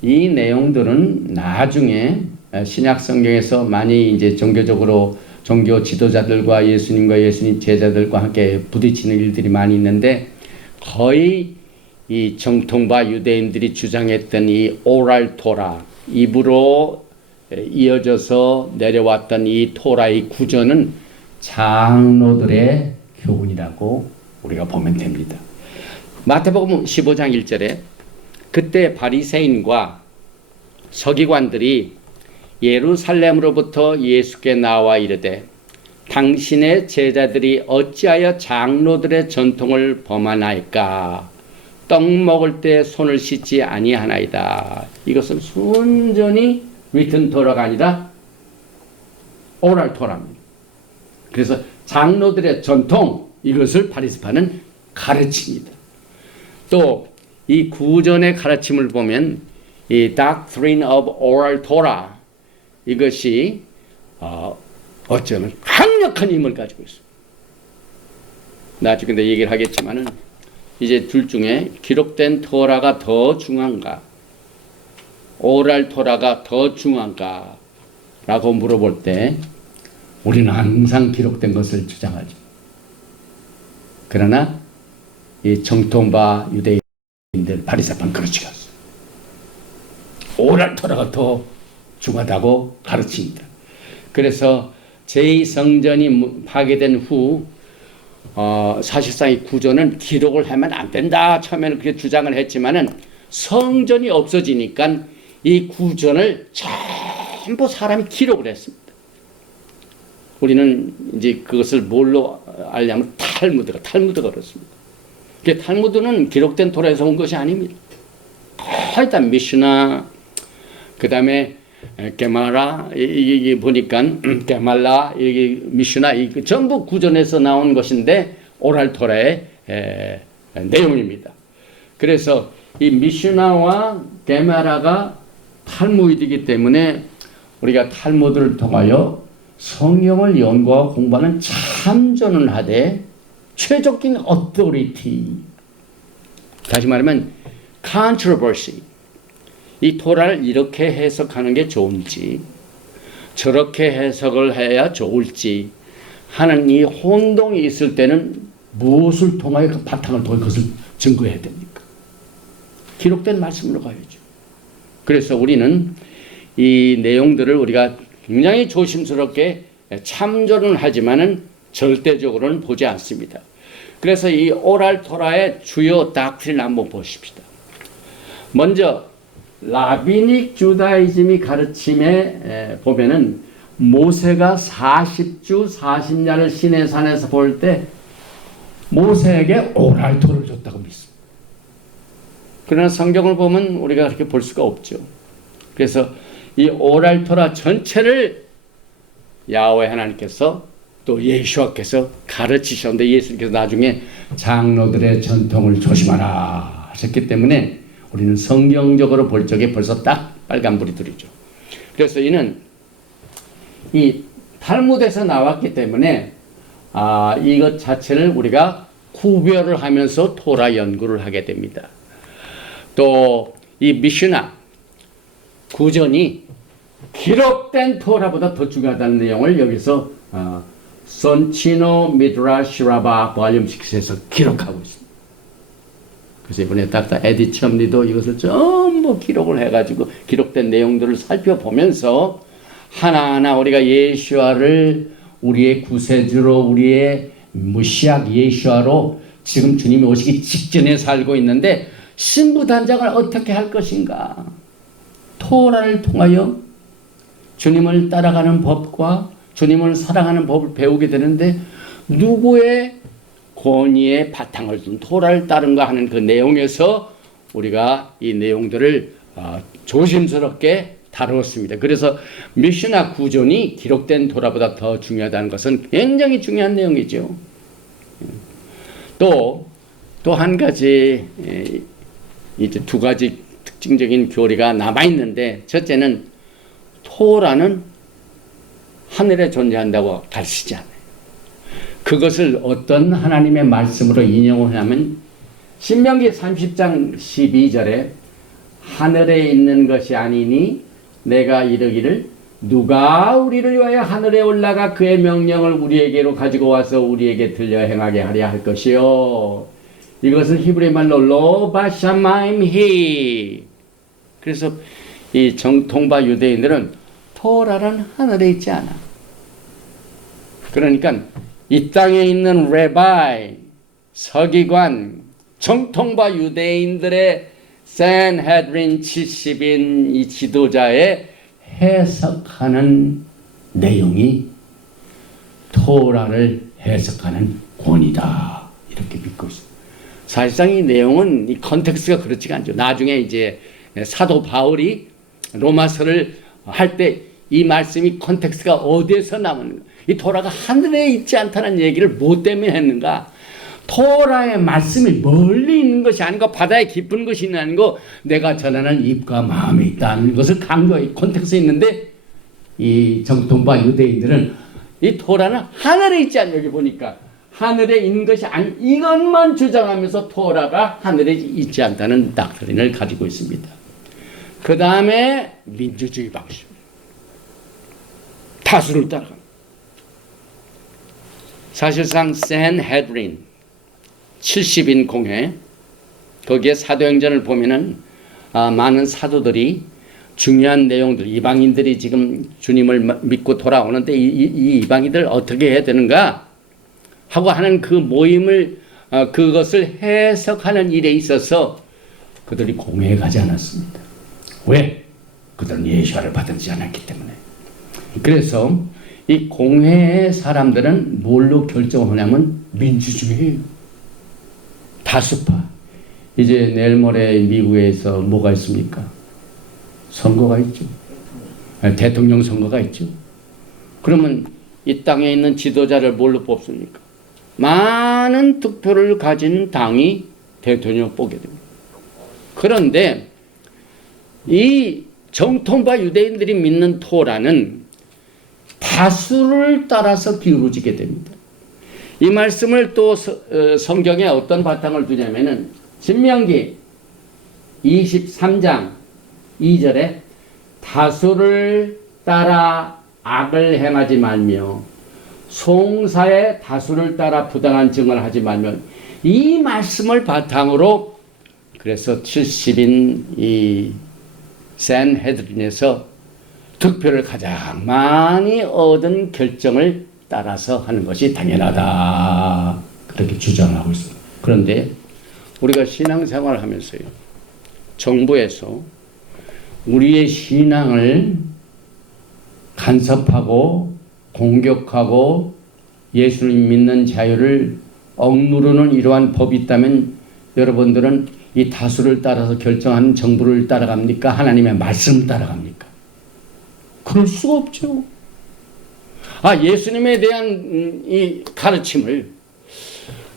이 내용들은 나중에 신약 성경에서 많이 이제 종교적으로 종교 지도자들과 예수님과 예수님 제자들과 함께 부딪히는 일들이 많이 있는데, 거의 이 정통파 유대인들이 주장했던 이 오랄 토라, 입으로 이어져서 내려왔던 이 토라의 구전은 장로들의 교훈이라고 우리가 보면 됩니다. 마태복음 15장 1절에 그때 바리새인과 서기관들이 예루살렘으로부터 예수께 나와 이르되 당신의 제자들이 어찌하여 장로들의 전통을 범하나이까? 떡 먹을 때 손을 씻지 아니하나이다. 이것은 순전히 리튼 토라가 아니라 오랄 토라입니다. 그래서 장로들의 전통, 이것을 바리새파는 가르칩니다. 또 이 구전의 가르침을 보면 이 Doctrine of Oral Torah, 이것이 어쩌면 강력한 힘을 가지고 있습니다. 나중에 얘기를 하겠지만은 이제 둘 중에 기록된 토라가 더 중요한가, 오랄 토라가 더 중요한가 라고 물어볼 때 우리는 항상 기록된 것을 주장하죠. 그러나 이 정통파 유대인들 바리새파는 그렇지 않습니다. 오랄 토라가 더 중요하다고 가르칩니다. 그래서 제2성전이 파괴된 후 사실상 이 구조는 기록을 하면 안 된다, 처음에는 그렇게 주장을 했지만은 성전이 없어지니까 이 구전을 전부 사람이 기록을 했습니다. 우리는 이제 그것을 뭘로 알냐면 탈무드가 그렇습니다. 탈무드는 기록된 토라에서 온 것이 아닙니다. 일단 미슈나, 그 다음에 게마라, 이게 보니까 게말라, 이게 미슈나, 이게 전부 구전에서 나온 것인데 오랄 토라의 내용입니다. 그래서 이 미슈나와 게마라가 탈무드이기 때문에 우리가 탈무드를 통하여 성경을 연구하고 공부하는 참전을 하되 최적인 authority, 다시 말하면 controversy, 이 토라를 이렇게 해석하는 게 좋은지 저렇게 해석을 해야 좋을지 하는 이 혼동이 있을 때는 무엇을 통하여 그 바탕을 통해 그것을 증거해야 됩니까? 기록된 말씀으로 가야죠. 그래서 우리는 이 내용들을 우리가 굉장히 조심스럽게 참조는 하지만은 절대적으로는 보지 않습니다. 그래서 이 오랄 토라의 주요 닥트린 한번 보십시다. 먼저 라비닉 주다이즘이 가르침에 보면은 모세가 40주 40야를 시내산에서 볼 때 모세에게 오랄 토를 줬다고 믿습니다. 그러나 성경을 보면 우리가 그렇게 볼 수가 없죠. 그래서 이 오랄 토라 전체를 야훼 하나님께서 또 예수와께서 가르치셨는데, 예수님께서 나중에 장로들의 전통을 조심하라 하셨기 때문에 우리는 성경적으로 볼 적에 벌써 딱 빨간불이 들이죠. 그래서 이는 이 탈무드에서 나왔기 때문에 이것 자체를 우리가 구별을 하면서 토라 연구를 하게 됩니다. 또 이 미슈나 구전이 기록된 토라보다 더 중요하다는 내용을 여기서 선치노 미드라시라바 볼륨 6에서 기록하고 있습니다. 그래서 이번에 닥터 에디 첨리도 이것을 전부 기록을 해가지고 기록된 내용들을 살펴보면서 하나하나 우리가 예수와를 우리의 구세주로, 우리의 무시약 예수와로 지금 주님이 오시기 직전에 살고 있는데 신부단장을 어떻게 할 것인가? 토라를 통하여 주님을 따라가는 법과 주님을 사랑하는 법을 배우게 되는데 누구의 권위의 바탕을 둔 토라를 따른가 하는 그 내용에서 우리가 이 내용들을 조심스럽게 다루었습니다. 그래서 미슈나 구존이 기록된 토라보다 더 중요하다는 것은 굉장히 중요한 내용이죠. 또 한 가지, 이제 두 가지 특징적인 교리가 남아있는데, 첫째는 토라는 하늘에 존재한다고 가르치지 않아요. 그것을 어떤 하나님의 말씀으로 인용을 하면 신명기 30장 12절에 하늘에 있는 것이 아니니 내가 이르기를 누가 우리를 위하여 하늘에 올라가 그의 명령을 우리에게로 가지고 와서 우리에게 들려 행하게 하려 할 것이요. 이것은 히브리 말로 로바샤마임히. 그래서 이 정통파 유대인들은 토라는 하늘에 있지 않아. 그러니까 이 땅에 있는 레바이, 서기관, 정통파 유대인들의 산헤드린 70인 이 지도자의 해석하는 내용이 토라를 해석하는 권위다. 이렇게 믿고 있습니다. 사실상 이 내용은 이 컨텍스트가 그렇지가 않죠. 나중에 이제 사도 바울이 로마서를 할 때 이 말씀이 컨텍스트가 어디에서 나오는가? 이 토라가 하늘에 있지 않다는 얘기를 뭐 때문에 했는가? 토라의 말씀이 멀리 있는 것이 아니고 바다에 깊은 것이 아니고 내가 전하는 입과 마음에 있다는 것을 강조해 컨텍스트에 있는데 이 정통파 유대인들은 이 토라는 하늘에 있지 않냐. 여기 보니까 하늘에 있는 것이 아니 이것만 주장하면서 토라가 하늘에 있지 않다는 닥트린을 가지고 있습니다. 그 다음에 민주주의 방식. 다수를 따라가. 사실상 산헤드린 70인 공회 거기에 사도행전을 보면은 많은 사도들이 중요한 내용들 이방인들이 지금 주님을 믿고 돌아오는데 이 이방인들 어떻게 해야 되는가 하고 하는 그 모임을 그것을 해석하는 일에 있어서 그들이 공회에 가지 않았습니다. 왜? 그들은 예수를 받지 않았기 때문에. 그래서 이 공회의 사람들은 뭘로 결정하냐면 민주주의예요. 다수파. 이제 내일 모레 미국에서 뭐가 있습니까? 선거가 있죠. 대통령 선거가 있죠. 그러면 이 땅에 있는 지도자를 뭘로 뽑습니까? 많은 득표를 가진 당이 대통령을 뽑게 됩니다. 그런데 이 정통파 유대인들이 믿는 토라는 다수를 따라서 기울어지게 됩니다. 이 말씀을 또 성경에 어떤 바탕을 두냐면은 신명기 23장 2절에 다수를 따라 악을 행하지 말며 송사의 다수를 따라 부당한 증언을 하지 말며 이 말씀을 바탕으로 그래서 70인 이 산헤드린에서 득표를 가장 많이 얻은 결정을 따라서 하는 것이 당연하다. 그렇게 주장하고 있습니다. 그런데 우리가 신앙생활을 하면서요. 정부에서 우리의 신앙을 간섭하고 공격하고 예수님 믿는 자유를 억누르는 이러한 법이 있다면 여러분들은 이 다수를 따라서 결정하는 정부를 따라갑니까? 하나님의 말씀을 따라갑니까? 그럴 수가 없죠. 예수님에 대한 이 가르침을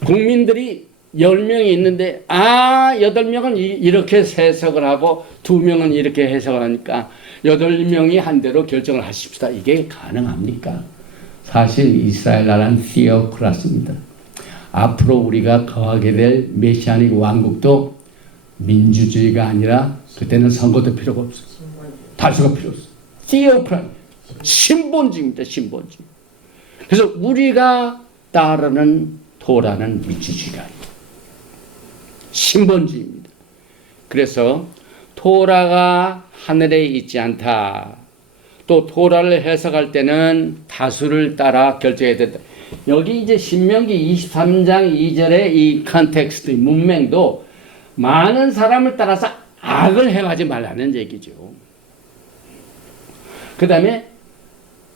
국민들이 10명이 있는데 8명은 이렇게 해석을 하고 2명은 이렇게 해석을 하니까 8명이 한 대로 결정을 하십시다. 이게 가능합니까? 사실 이스라엘 나라는 theocracy입니다. 앞으로 우리가 거하게 될 메시아닉 왕국도 민주주의가 아니라 그때는 선거도 필요가 없어요. 다수가 필요 없어요. theocracy. 신본주의입니다. 신본주의. 그래서 우리가 따르는 토라는 민주주의가 아니에요. 신본주의입니다. 그래서 토라가 하늘에 있지 않다. 또 토라를 해석할 때는 다수를 따라 결정해야 된다. 여기 이제 신명기 23장 2절의 이 컨텍스트, 문맥도 많은 사람을 따라서 악을 행하지 말라는 얘기죠. 그 다음에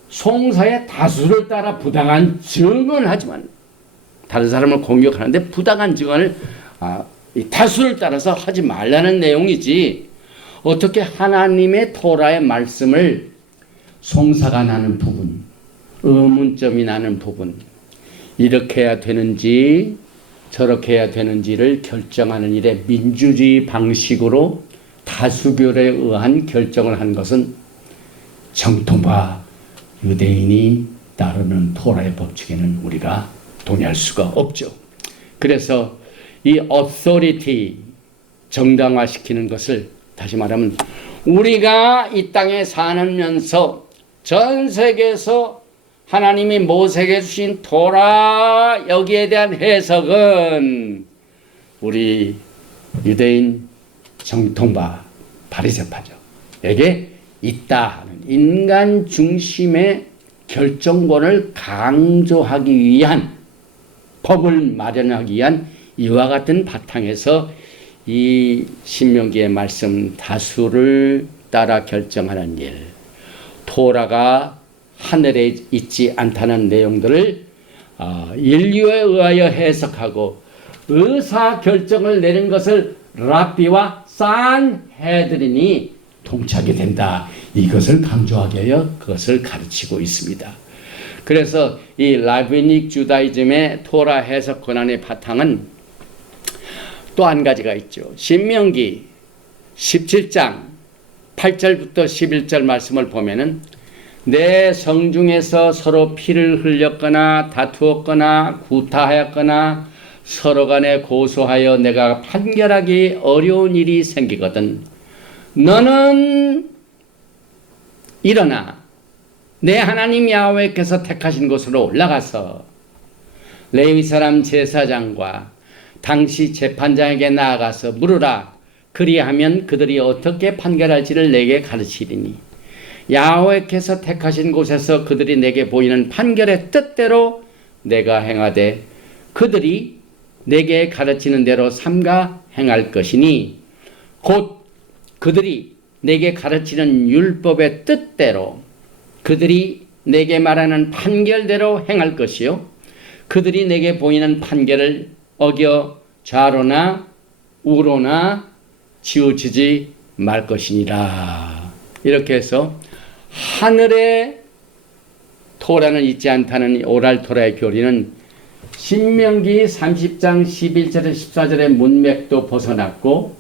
송사의 다수를 따라 부당한 증언을 하지만 다른 사람을 공격하는데 부당한 증언을 이 다수를 따라서 하지 말라는 내용이지, 어떻게 하나님의 토라의 말씀을 송사가 나는 부분, 의문점이 나는 부분, 이렇게 해야 되는지 저렇게 해야 되는지를 결정하는 일에 민주주의 방식으로 다수결에 의한 결정을 한 것은 정통파 유대인이 따르는 토라의 법칙에는 우리가 동의할 수가 없죠. 그래서 이 authority 정당화시키는 것을, 다시 말하면 우리가 이 땅에 살면서 전 세계에서 하나님이 모세에게 주신 토라, 여기에 대한 해석은 우리 유대인 정통파 바리새파에게 있다 하는 인간 중심의 결정권을 강조하기 위한, 법을 마련하기 위한 이와 같은 바탕에서 이 신명기의 말씀 다수를 따라 결정하는 일, 토라가 하늘에 있지 않다는 내용들을 인류에 의하여 해석하고 의사 결정을 내린 것을 랍비와 산헤드린이 통치하게 된다, 이것을 강조하게 하여 그것을 가르치고 있습니다. 그래서 이 라비닉 주다이즘의 토라 해석 권한의 바탕은 또 한 가지가 있죠. 신명기 17장 8절부터 11절 말씀을 보면은 내 성중에서 서로 피를 흘렸거나 다투었거나 구타하였거나 서로 간에 고소하여 내가 판결하기 어려운 일이 생기거든 너는 일어나 내 하나님 야훼께서 택하신 곳으로 올라가서 레위 사람 제사장과 당시 재판장에게 나아가서 물으라. 그리하면 그들이 어떻게 판결할지를 내게 가르치리니 야훼께서 택하신 곳에서 그들이 내게 보이는 판결의 뜻대로 내가 행하되 그들이 내게 가르치는 대로 삼가 행할 것이니 곧 그들이 내게 가르치는 율법의 뜻대로 그들이 내게 말하는 판결대로 행할 것이요 그들이 내게 보이는 판결을 어겨 좌로나 우로나 치우치지 말 것이니라. 이렇게 해서 하늘의 토라는 있지 않다는 오랄 토라의 교리는 신명기 30장 11절에 14절의 문맥도 벗어났고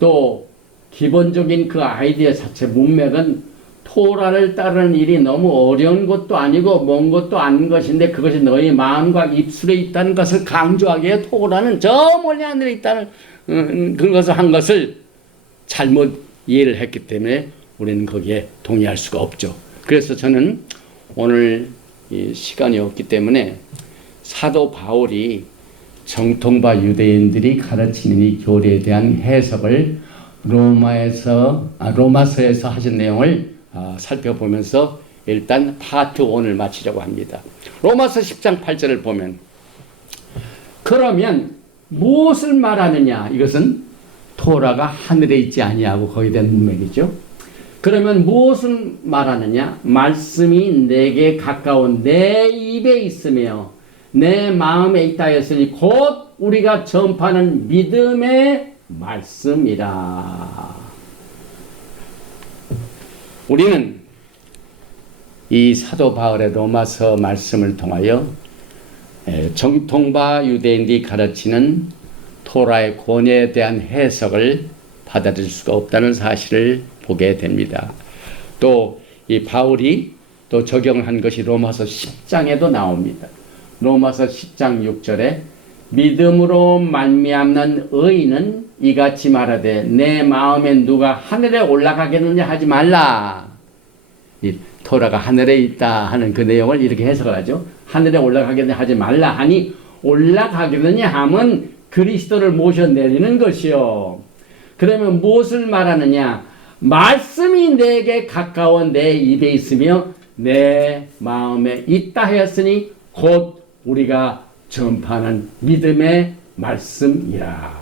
또 기본적인 그 아이디어 자체 문맥은 토라를 따르는 일이 너무 어려운 것도 아니고 먼 것도 아닌 것인데 그것이 너희 마음과 입술에 있다는 것을 강조하기 위해 토라는 저 멀리 하늘에 있다는 그것을 한 것을 잘못 이해를 했기 때문에 우리는 거기에 동의할 수가 없죠. 그래서 저는 오늘 시간이 없기 때문에 사도 바울이 정통파 유대인들이 가르치는 이 교리에 대한 해석을 로마서에서 하신 내용을 살펴보면서 일단 파트 1을 마치려고 합니다. 로마서 10장 8절을 보면 그러면 무엇을 말하느냐? 이것은 토라가 하늘에 있지 아니하고 거기에 대한 문맥이죠. 그러면 무엇을 말하느냐? 말씀이 내게 가까운 내 입에 있으며 내 마음에 있다 했으니 곧 우리가 전파하는 믿음의 말씀이라. 우리는 이 사도 바울의 로마서 말씀을 통하여 정통파 유대인들이 가르치는 토라의 권위에 대한 해석을 받아들일 수가 없다는 사실을 보게 됩니다. 또 이 바울이 또 적용한 것이 로마서 10장에도 나옵니다. 로마서 10장 6절에 믿음으로 말미암는 의인은 이같이 말하되 내 마음에 누가 하늘에 올라가겠느냐 하지 말라. 이 토라가 하늘에 있다 하는 그 내용을 이렇게 해석을 하죠. 하늘에 올라가겠느냐 하지 말라 하니 올라가겠느냐 하면 그리스도를 모셔내리는 것이요. 그러면 무엇을 말하느냐? 말씀이 내게 가까워 내 입에 있으며 내 마음에 있다 하였으니 곧 우리가 전파하는 믿음의 말씀이라.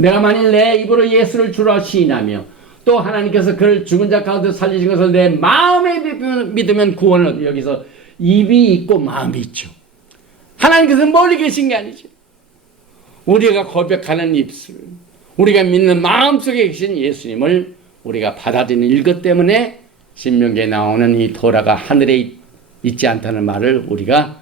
내가 만일 내 입으로 예수를 주라 시인하며 또 하나님께서 그를 죽은 자 가운데 살리신 것을 내 마음에 믿으면 구원을 얻어. 여기서 입이 있고 마음이 있죠. 하나님께서 멀리 계신 게 아니죠. 우리가 고백하는 입술, 우리가 믿는 마음속에 계신 예수님을 우리가 받아들이는 이것 때문에 신명기에 나오는 이 토라가 하늘에 있지 않다는 말을 우리가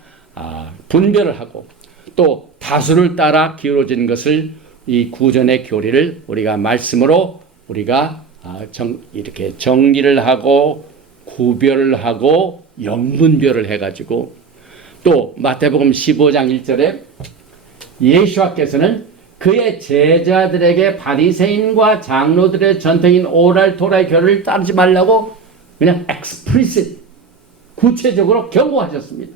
분별을 하고, 또 다수를 따라 기울어진 것을, 이 구전의 교리를 우리가 말씀으로 우리가 이렇게 정리를 하고 구별을 하고 영분별을 해가지고, 또 마태복음 15장 1절에 예수께서는 그의 제자들에게 바리새인과 장로들의 전통인 오랄 토라의 교리를 따르지 말라고 그냥 explicit 구체적으로 경고하셨습니다.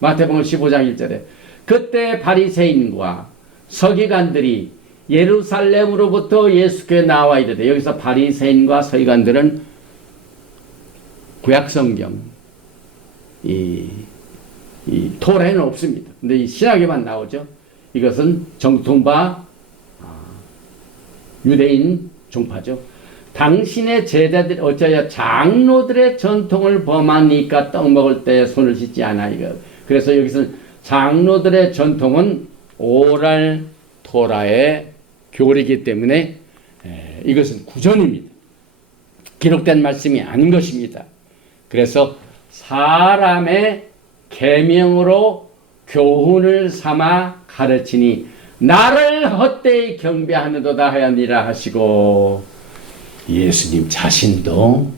마태복음 15장 1절에 그때 바리새인과 서기관들이 예루살렘으로부터 예수께 나와 이르되, 여기서 바리새인과 서기관들은 구약성경 이 토라에는 없습니다. 근데 이 신약에만 나오죠. 이것은 정통파 유대인 종파죠. 당신의 제자들이 어찌하여 장로들의 전통을 범하니까 떡 먹을 때 손을 씻지 않아. 이거. 그래서 여기서는 장로들의 전통은 오랄 토라의 교리이기 때문에 이것은 구전입니다. 기록된 말씀이 아닌 것입니다. 그래서 사람의 계명으로 교훈을 삼아 가르치니 나를 헛되이 경배하는도다 하였니라 하시고, 예수님 자신도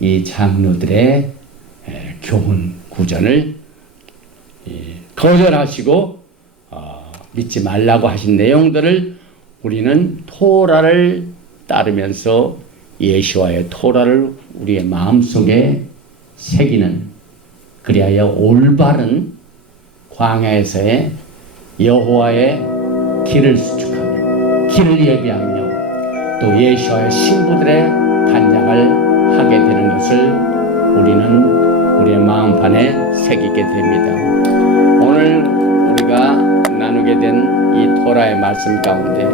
이 장로들의 교훈 구전을 거절하시고 믿지 말라고 하신 내용들을 우리는 토라를 따르면서 예수와의 토라를 우리의 마음속에 새기는, 그리하여 올바른 광야에서의 여호와의 길을 수축하며 길을 예비하며 또 예수와의 신부들의 단장을 하게 되는 것을 우리는 우리의 마음판에 새기게 됩니다. 오늘 우리가 나누게 된 이 토라의 말씀 가운데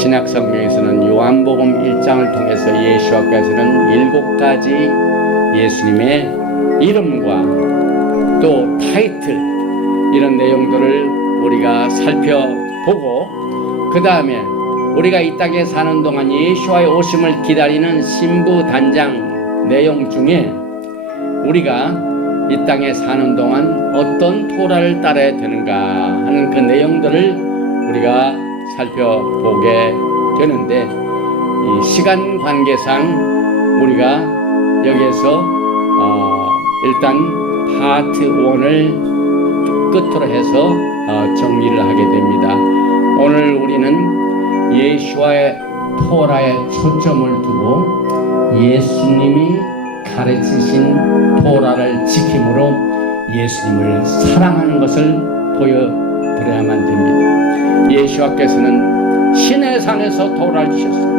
신약성경에서는 요한복음 1장을 통해서 예수께서는 7가지 예수님의 이름과 또 타이틀, 이런 내용들을 우리가 살펴보고, 그 다음에 우리가 이 땅에 사는 동안 예수와의 오심을 기다리는 신부 단장 내용 중에 우리가 이 땅에 사는 동안 어떤 토라를 따라야 되는가 하는 그 내용들을 우리가 살펴보게 되는데, 이 시간 관계상 우리가 여기에서 일단 파트 1을 끝으로 해서 정리를 하게 됩니다. 오늘 우리는 예수와의 토라에 초점을 두고 예수님이 가르치신 토라를 지킴으로 예수님을 사랑하는 것을 보여드려야만 됩니다. 예수께서는 신의 산에서 토라를 주셨습니다.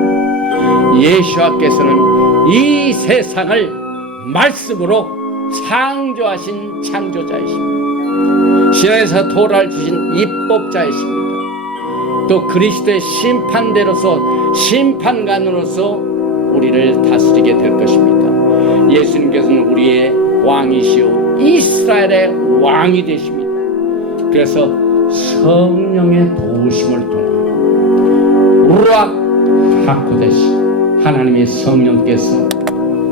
예수께서는 이 세상을 말씀으로 창조하신 창조자이십니다. 신에서 토라를 주신 입법자이십니다. 또 그리스도의 심판대로서 심판관으로서 우리를 다스리게 될 것입니다. 예수님께서는 우리의 왕이시오 이스라엘의 왕이 되십니다. 그래서 성령의 도우심을 통해 우락 하코데시, 하나님의 성령께서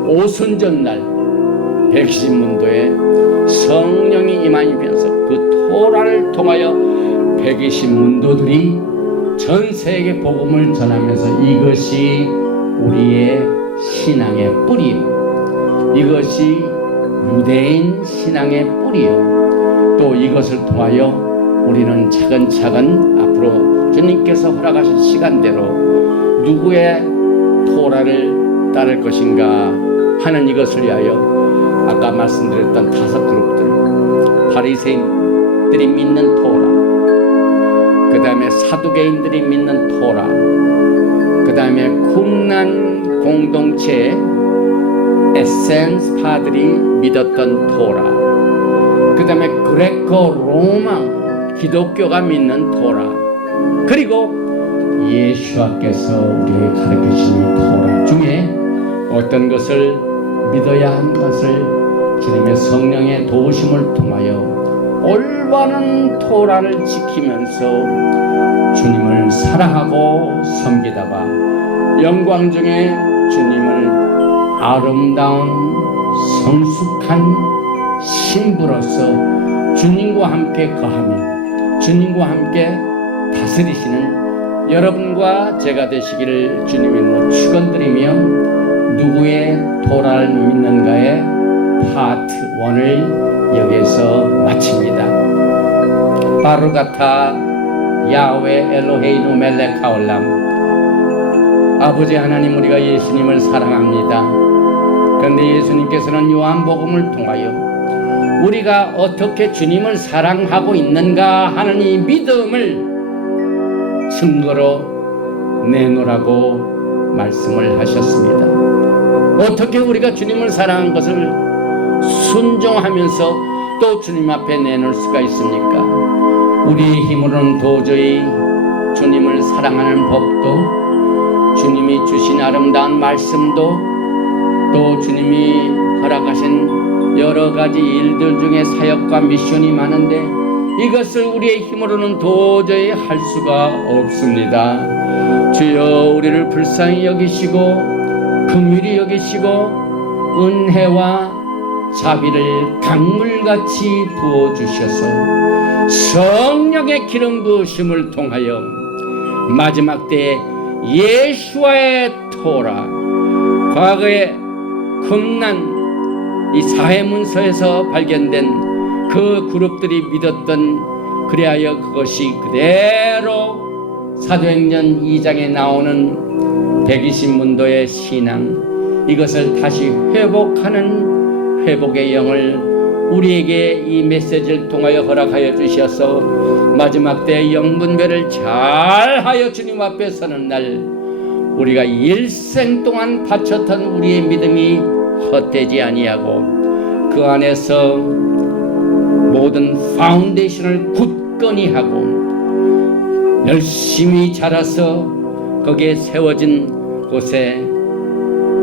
오순절날 백신문도에 성령이 임하면서 그 토라를 통하여 120문도들이 전 세계 복음을 전하면서 이것이 우리의 신앙의 뿌리요, 이것이 유대인 신앙의 뿌리요, 또 이것을 통하여 우리는 차근차근 앞으로 주님께서 허락하신 시간대로 누구의 토라를 따를 것인가 하는 이것을 위하여 아까 말씀드렸던 5 그룹들, 바리새인들이 믿는 토라, 그 다음에 사두개인들이 믿는 토라, 그 다음에 쿰난 공동체의 에센스파들이 믿었던 토라, 그 다음에 그레코 로마 기독교가 믿는 토라, 그리고 예수와께서 우리에게 가르치신 이 토라 중에 어떤 것을 믿어야 하는 것을 주님의 성령의 도우심을 통하여 올바른 토라를 지키면서 주님을 사랑하고 섬기다가 영광 중에 주님을 아름다운 성숙한 신부로서 주님과 함께 거하며 주님과 함께 다스리시는 여러분과 제가 되시기를 주님의 이름으로 축원드리며 누구의 토라를 믿는가의 파트 1을 여기에서 마칩니다. 바루가타 야훼 엘로헤이누 멜렉 하올람. 아버지 하나님, 우리가 예수님을 사랑합니다. 그런데 예수님께서는 요한복음을 통하여 우리가 어떻게 주님을 사랑하고 있는가 하는 이 믿음을 증거로 내놓으라고 말씀을 하셨습니다. 어떻게 우리가 주님을 사랑한 것을 순종하면서 또 주님 앞에 내놓을 수가 있습니까? 우리의 힘으로는 도저히 주님을 사랑하는 법도, 주님이 주신 아름다운 말씀도, 또 주님이 허락하신 여러 가지 일들 중에 사역과 미션이 많은데 이것을 우리의 힘으로는 도저히 할 수가 없습니다. 주여, 우리를 불쌍히 여기시고 긍휼히 여기시고 은혜와 자비를 강물같이 부어주셔서 성령의 기름 부으심을 통하여 마지막 때에 예수와의 토라, 과거의 금난 이 사회문서에서 발견된 그 그룹들이 믿었던, 그리하여 그것이 그대로 사도행전 2장에 나오는 120문도의 신앙, 이것을 다시 회복하는 회복의 영을 우리에게 이 메시지를 통하여 허락하여 주셔서 마지막 때 영분별을 잘하여 주님 앞에 서는 날 우리가 일생 동안 바쳤던 우리의 믿음이 헛되지 아니하고 그 안에서 모든 파운데이션을 굳건히 하고 열심히 자라서 거기에 세워진 곳에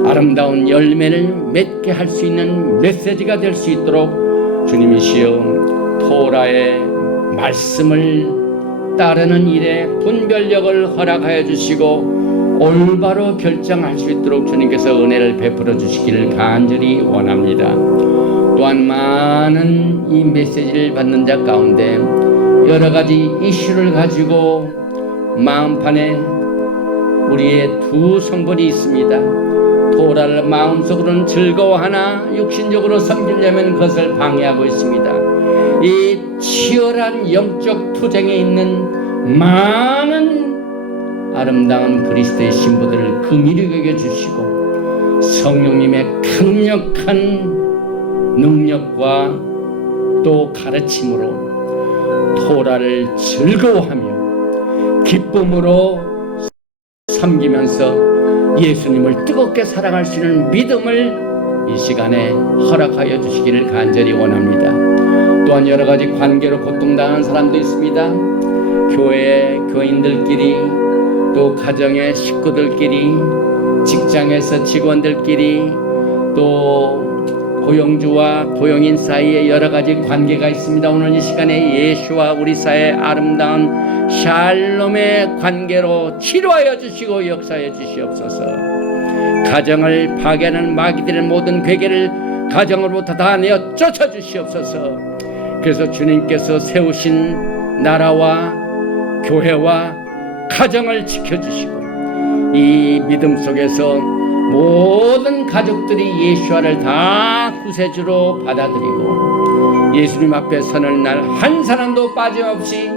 아름다운 열매를 맺게 할 수 있는 메시지가 될 수 있도록 주님이시여 토라의 말씀을 따르는 일에 분별력을 허락하여 주시고 올바로 결정할 수 있도록 주님께서 은혜를 베풀어 주시기를 간절히 원합니다. 또한 많은 이 메시지를 받는 자 가운데 여러 가지 이슈를 가지고 마음판에 우리의 두 성분이 있습니다. 토라를 마음속으로는 즐거워하나 육신적으로 섬기려면 그것을 방해하고 있습니다. 이 치열한 영적 투쟁에 있는 많은 아름다운 그리스도의 신부들을 긍휼히 여겨주시고 성령님의 강력한 능력과 또 가르침으로 토라를 즐거워하며 기쁨으로 섬기면서 예수님을 뜨겁게 사랑할 수 있는 믿음을 이 시간에 허락하여 주시기를 간절히 원합니다. 또한 여러 가지 관계로 고통당하는 사람도 있습니다. 교회 교인들끼리, 또 가정의 식구들끼리, 직장에서 직원들끼리, 또 고용주와 고용인 사이에 여러 가지 관계가 있습니다. 오늘 이 시간에 예수와 우리 사이의 아름다운 샬롬의 관계로 치료하여 주시고 역사해 주시옵소서. 가정을 파괴하는 마귀들의 모든 괴계를 가정으로부터 다 내어 쫓아 주시옵소서. 그래서 주님께서 세우신 나라와 교회와 가정을 지켜주시고 이 믿음 속에서 모든 가족들이 예수와를 다 구세주로 받아들이고 예수님 앞에 서는 날 한 사람도 빠짐없이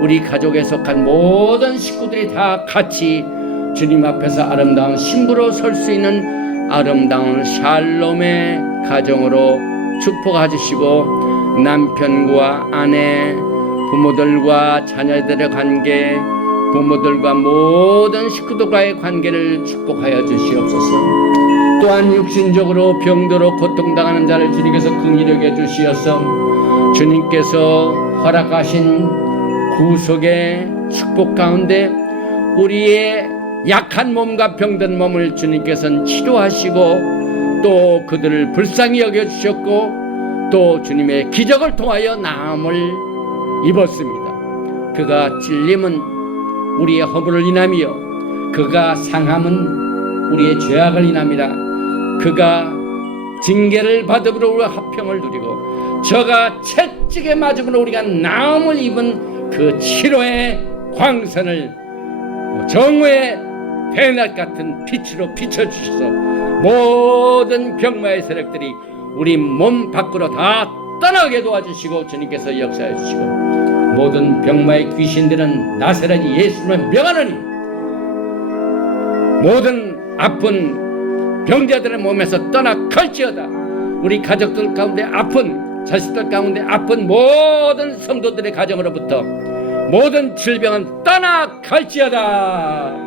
우리 가족에 속한 모든 식구들이 다 같이 주님 앞에서 아름다운 신부로 설 수 있는 아름다운 샬롬의 가정으로 축복해 주시고 남편과 아내, 부모들과 자녀들의 관계, 부모들과 모든 식구들과의 관계를 축복하여 주시옵소서. 또한 육신적으로 병들어 고통당하는 자를 주님께서 긍휼히 여겨 주시어서 주님께서 허락하신 구속의 축복 가운데 우리의 약한 몸과 병든 몸을 주님께서는 치료하시고 또 그들을 불쌍히 여겨주셨고 또 주님의 기적을 통하여 나음을 입었습니다. 그가 찔림은 우리의 허물을 인하며 그가 상함은 우리의 죄악을 인함이라. 그가 징계를 받음으로 우리가 화평을 누리고 저가 채찍에 맞음으로 우리가 나음을 입은 그 치료의 광선을 정오의 대낮 같은 빛으로 비춰주셔서 모든 병마의 세력들이 우리 몸 밖으로 다 떠나게 도와주시고 주님께서 역사해 주시고 모든 병마의 귀신들은 나사렛 예수를 명하노니 모든 아픈 병자들의 몸에서 떠나갈지어다. 우리 가족들 가운데 아픈 자식들 가운데 아픈 모든 성도들의 가정으로부터 모든 질병은 떠나갈지어다.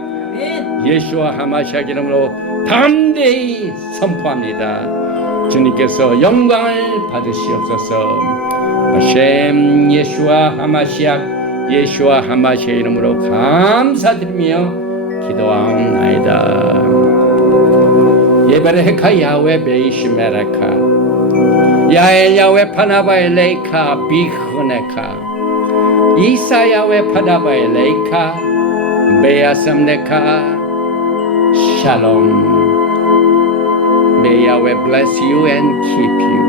예수와 하마시아 이름으로 담대히 선포합니다. 주님께서 영광을 받으시옵소서. 하셈 예수와 하마시아 예수와 하마시아 이름으로 감사드리며 기도하옵나이다. 예베레카 야외 베이시메레카 야엘 야외 파나바엘 레이카 비흐네카 이사 야외 파나바엘 레이카 베야삼네카 샬롬. May Yahweh bless you and keep you.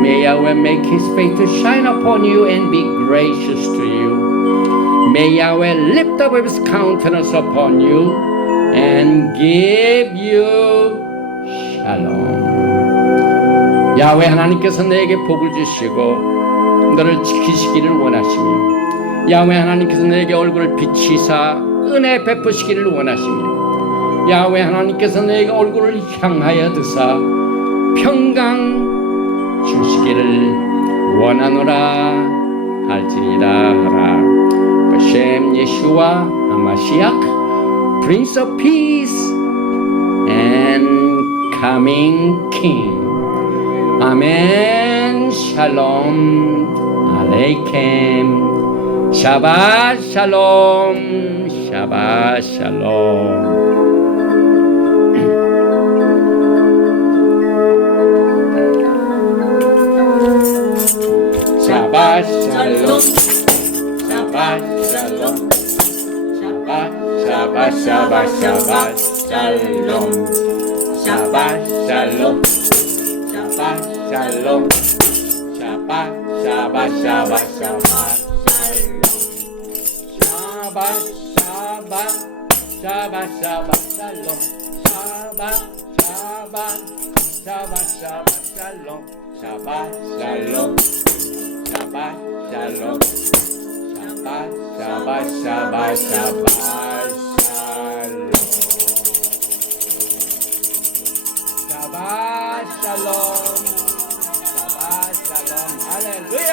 May Yahweh make His face to shine upon you and be gracious to you. May Yahweh lift up His countenance upon you and give you shalom. 야훼 하나님께서 너에게 복을 주시고 너를 지키시기를 원하시며 야훼 하나님께서 너에게 얼굴을 비치사 은혜 베푸시기를 원하시며 야훼 하나님께서 너에게 얼굴을 향하여 드사 평강 주시기를 원하노라 할지니라 하라. 하셈 예수와 하마시악 Prince of Peace and Coming King. 아멘. 샬롬 알레이켐. 샤ባት 샬롬. 샤ባት 샬롬. 샤ባት 샬롬. 샤ባት 샬롬. 샤ባት 샤ባት 샤ባት 샤ባት 샬롬. 샤ባት 샬롬. 샤ባት 샬롬. 샤ባት 샤ባት 샤ባት 샤ባት 샬롬. 샤ባት 샤ባት 샤ባት 샤ባት 샬롬. 샤ባት 샤ባት 샤ባት 샤ባት 샬롬. 샤ባት 샬롬. 샤ባት 샬롬. 샤ባት 샤ባት 샤ባት 샤ባት 샬롬. 샤ባት 샬롬. 샤ባት 샬롬. 할렐루야.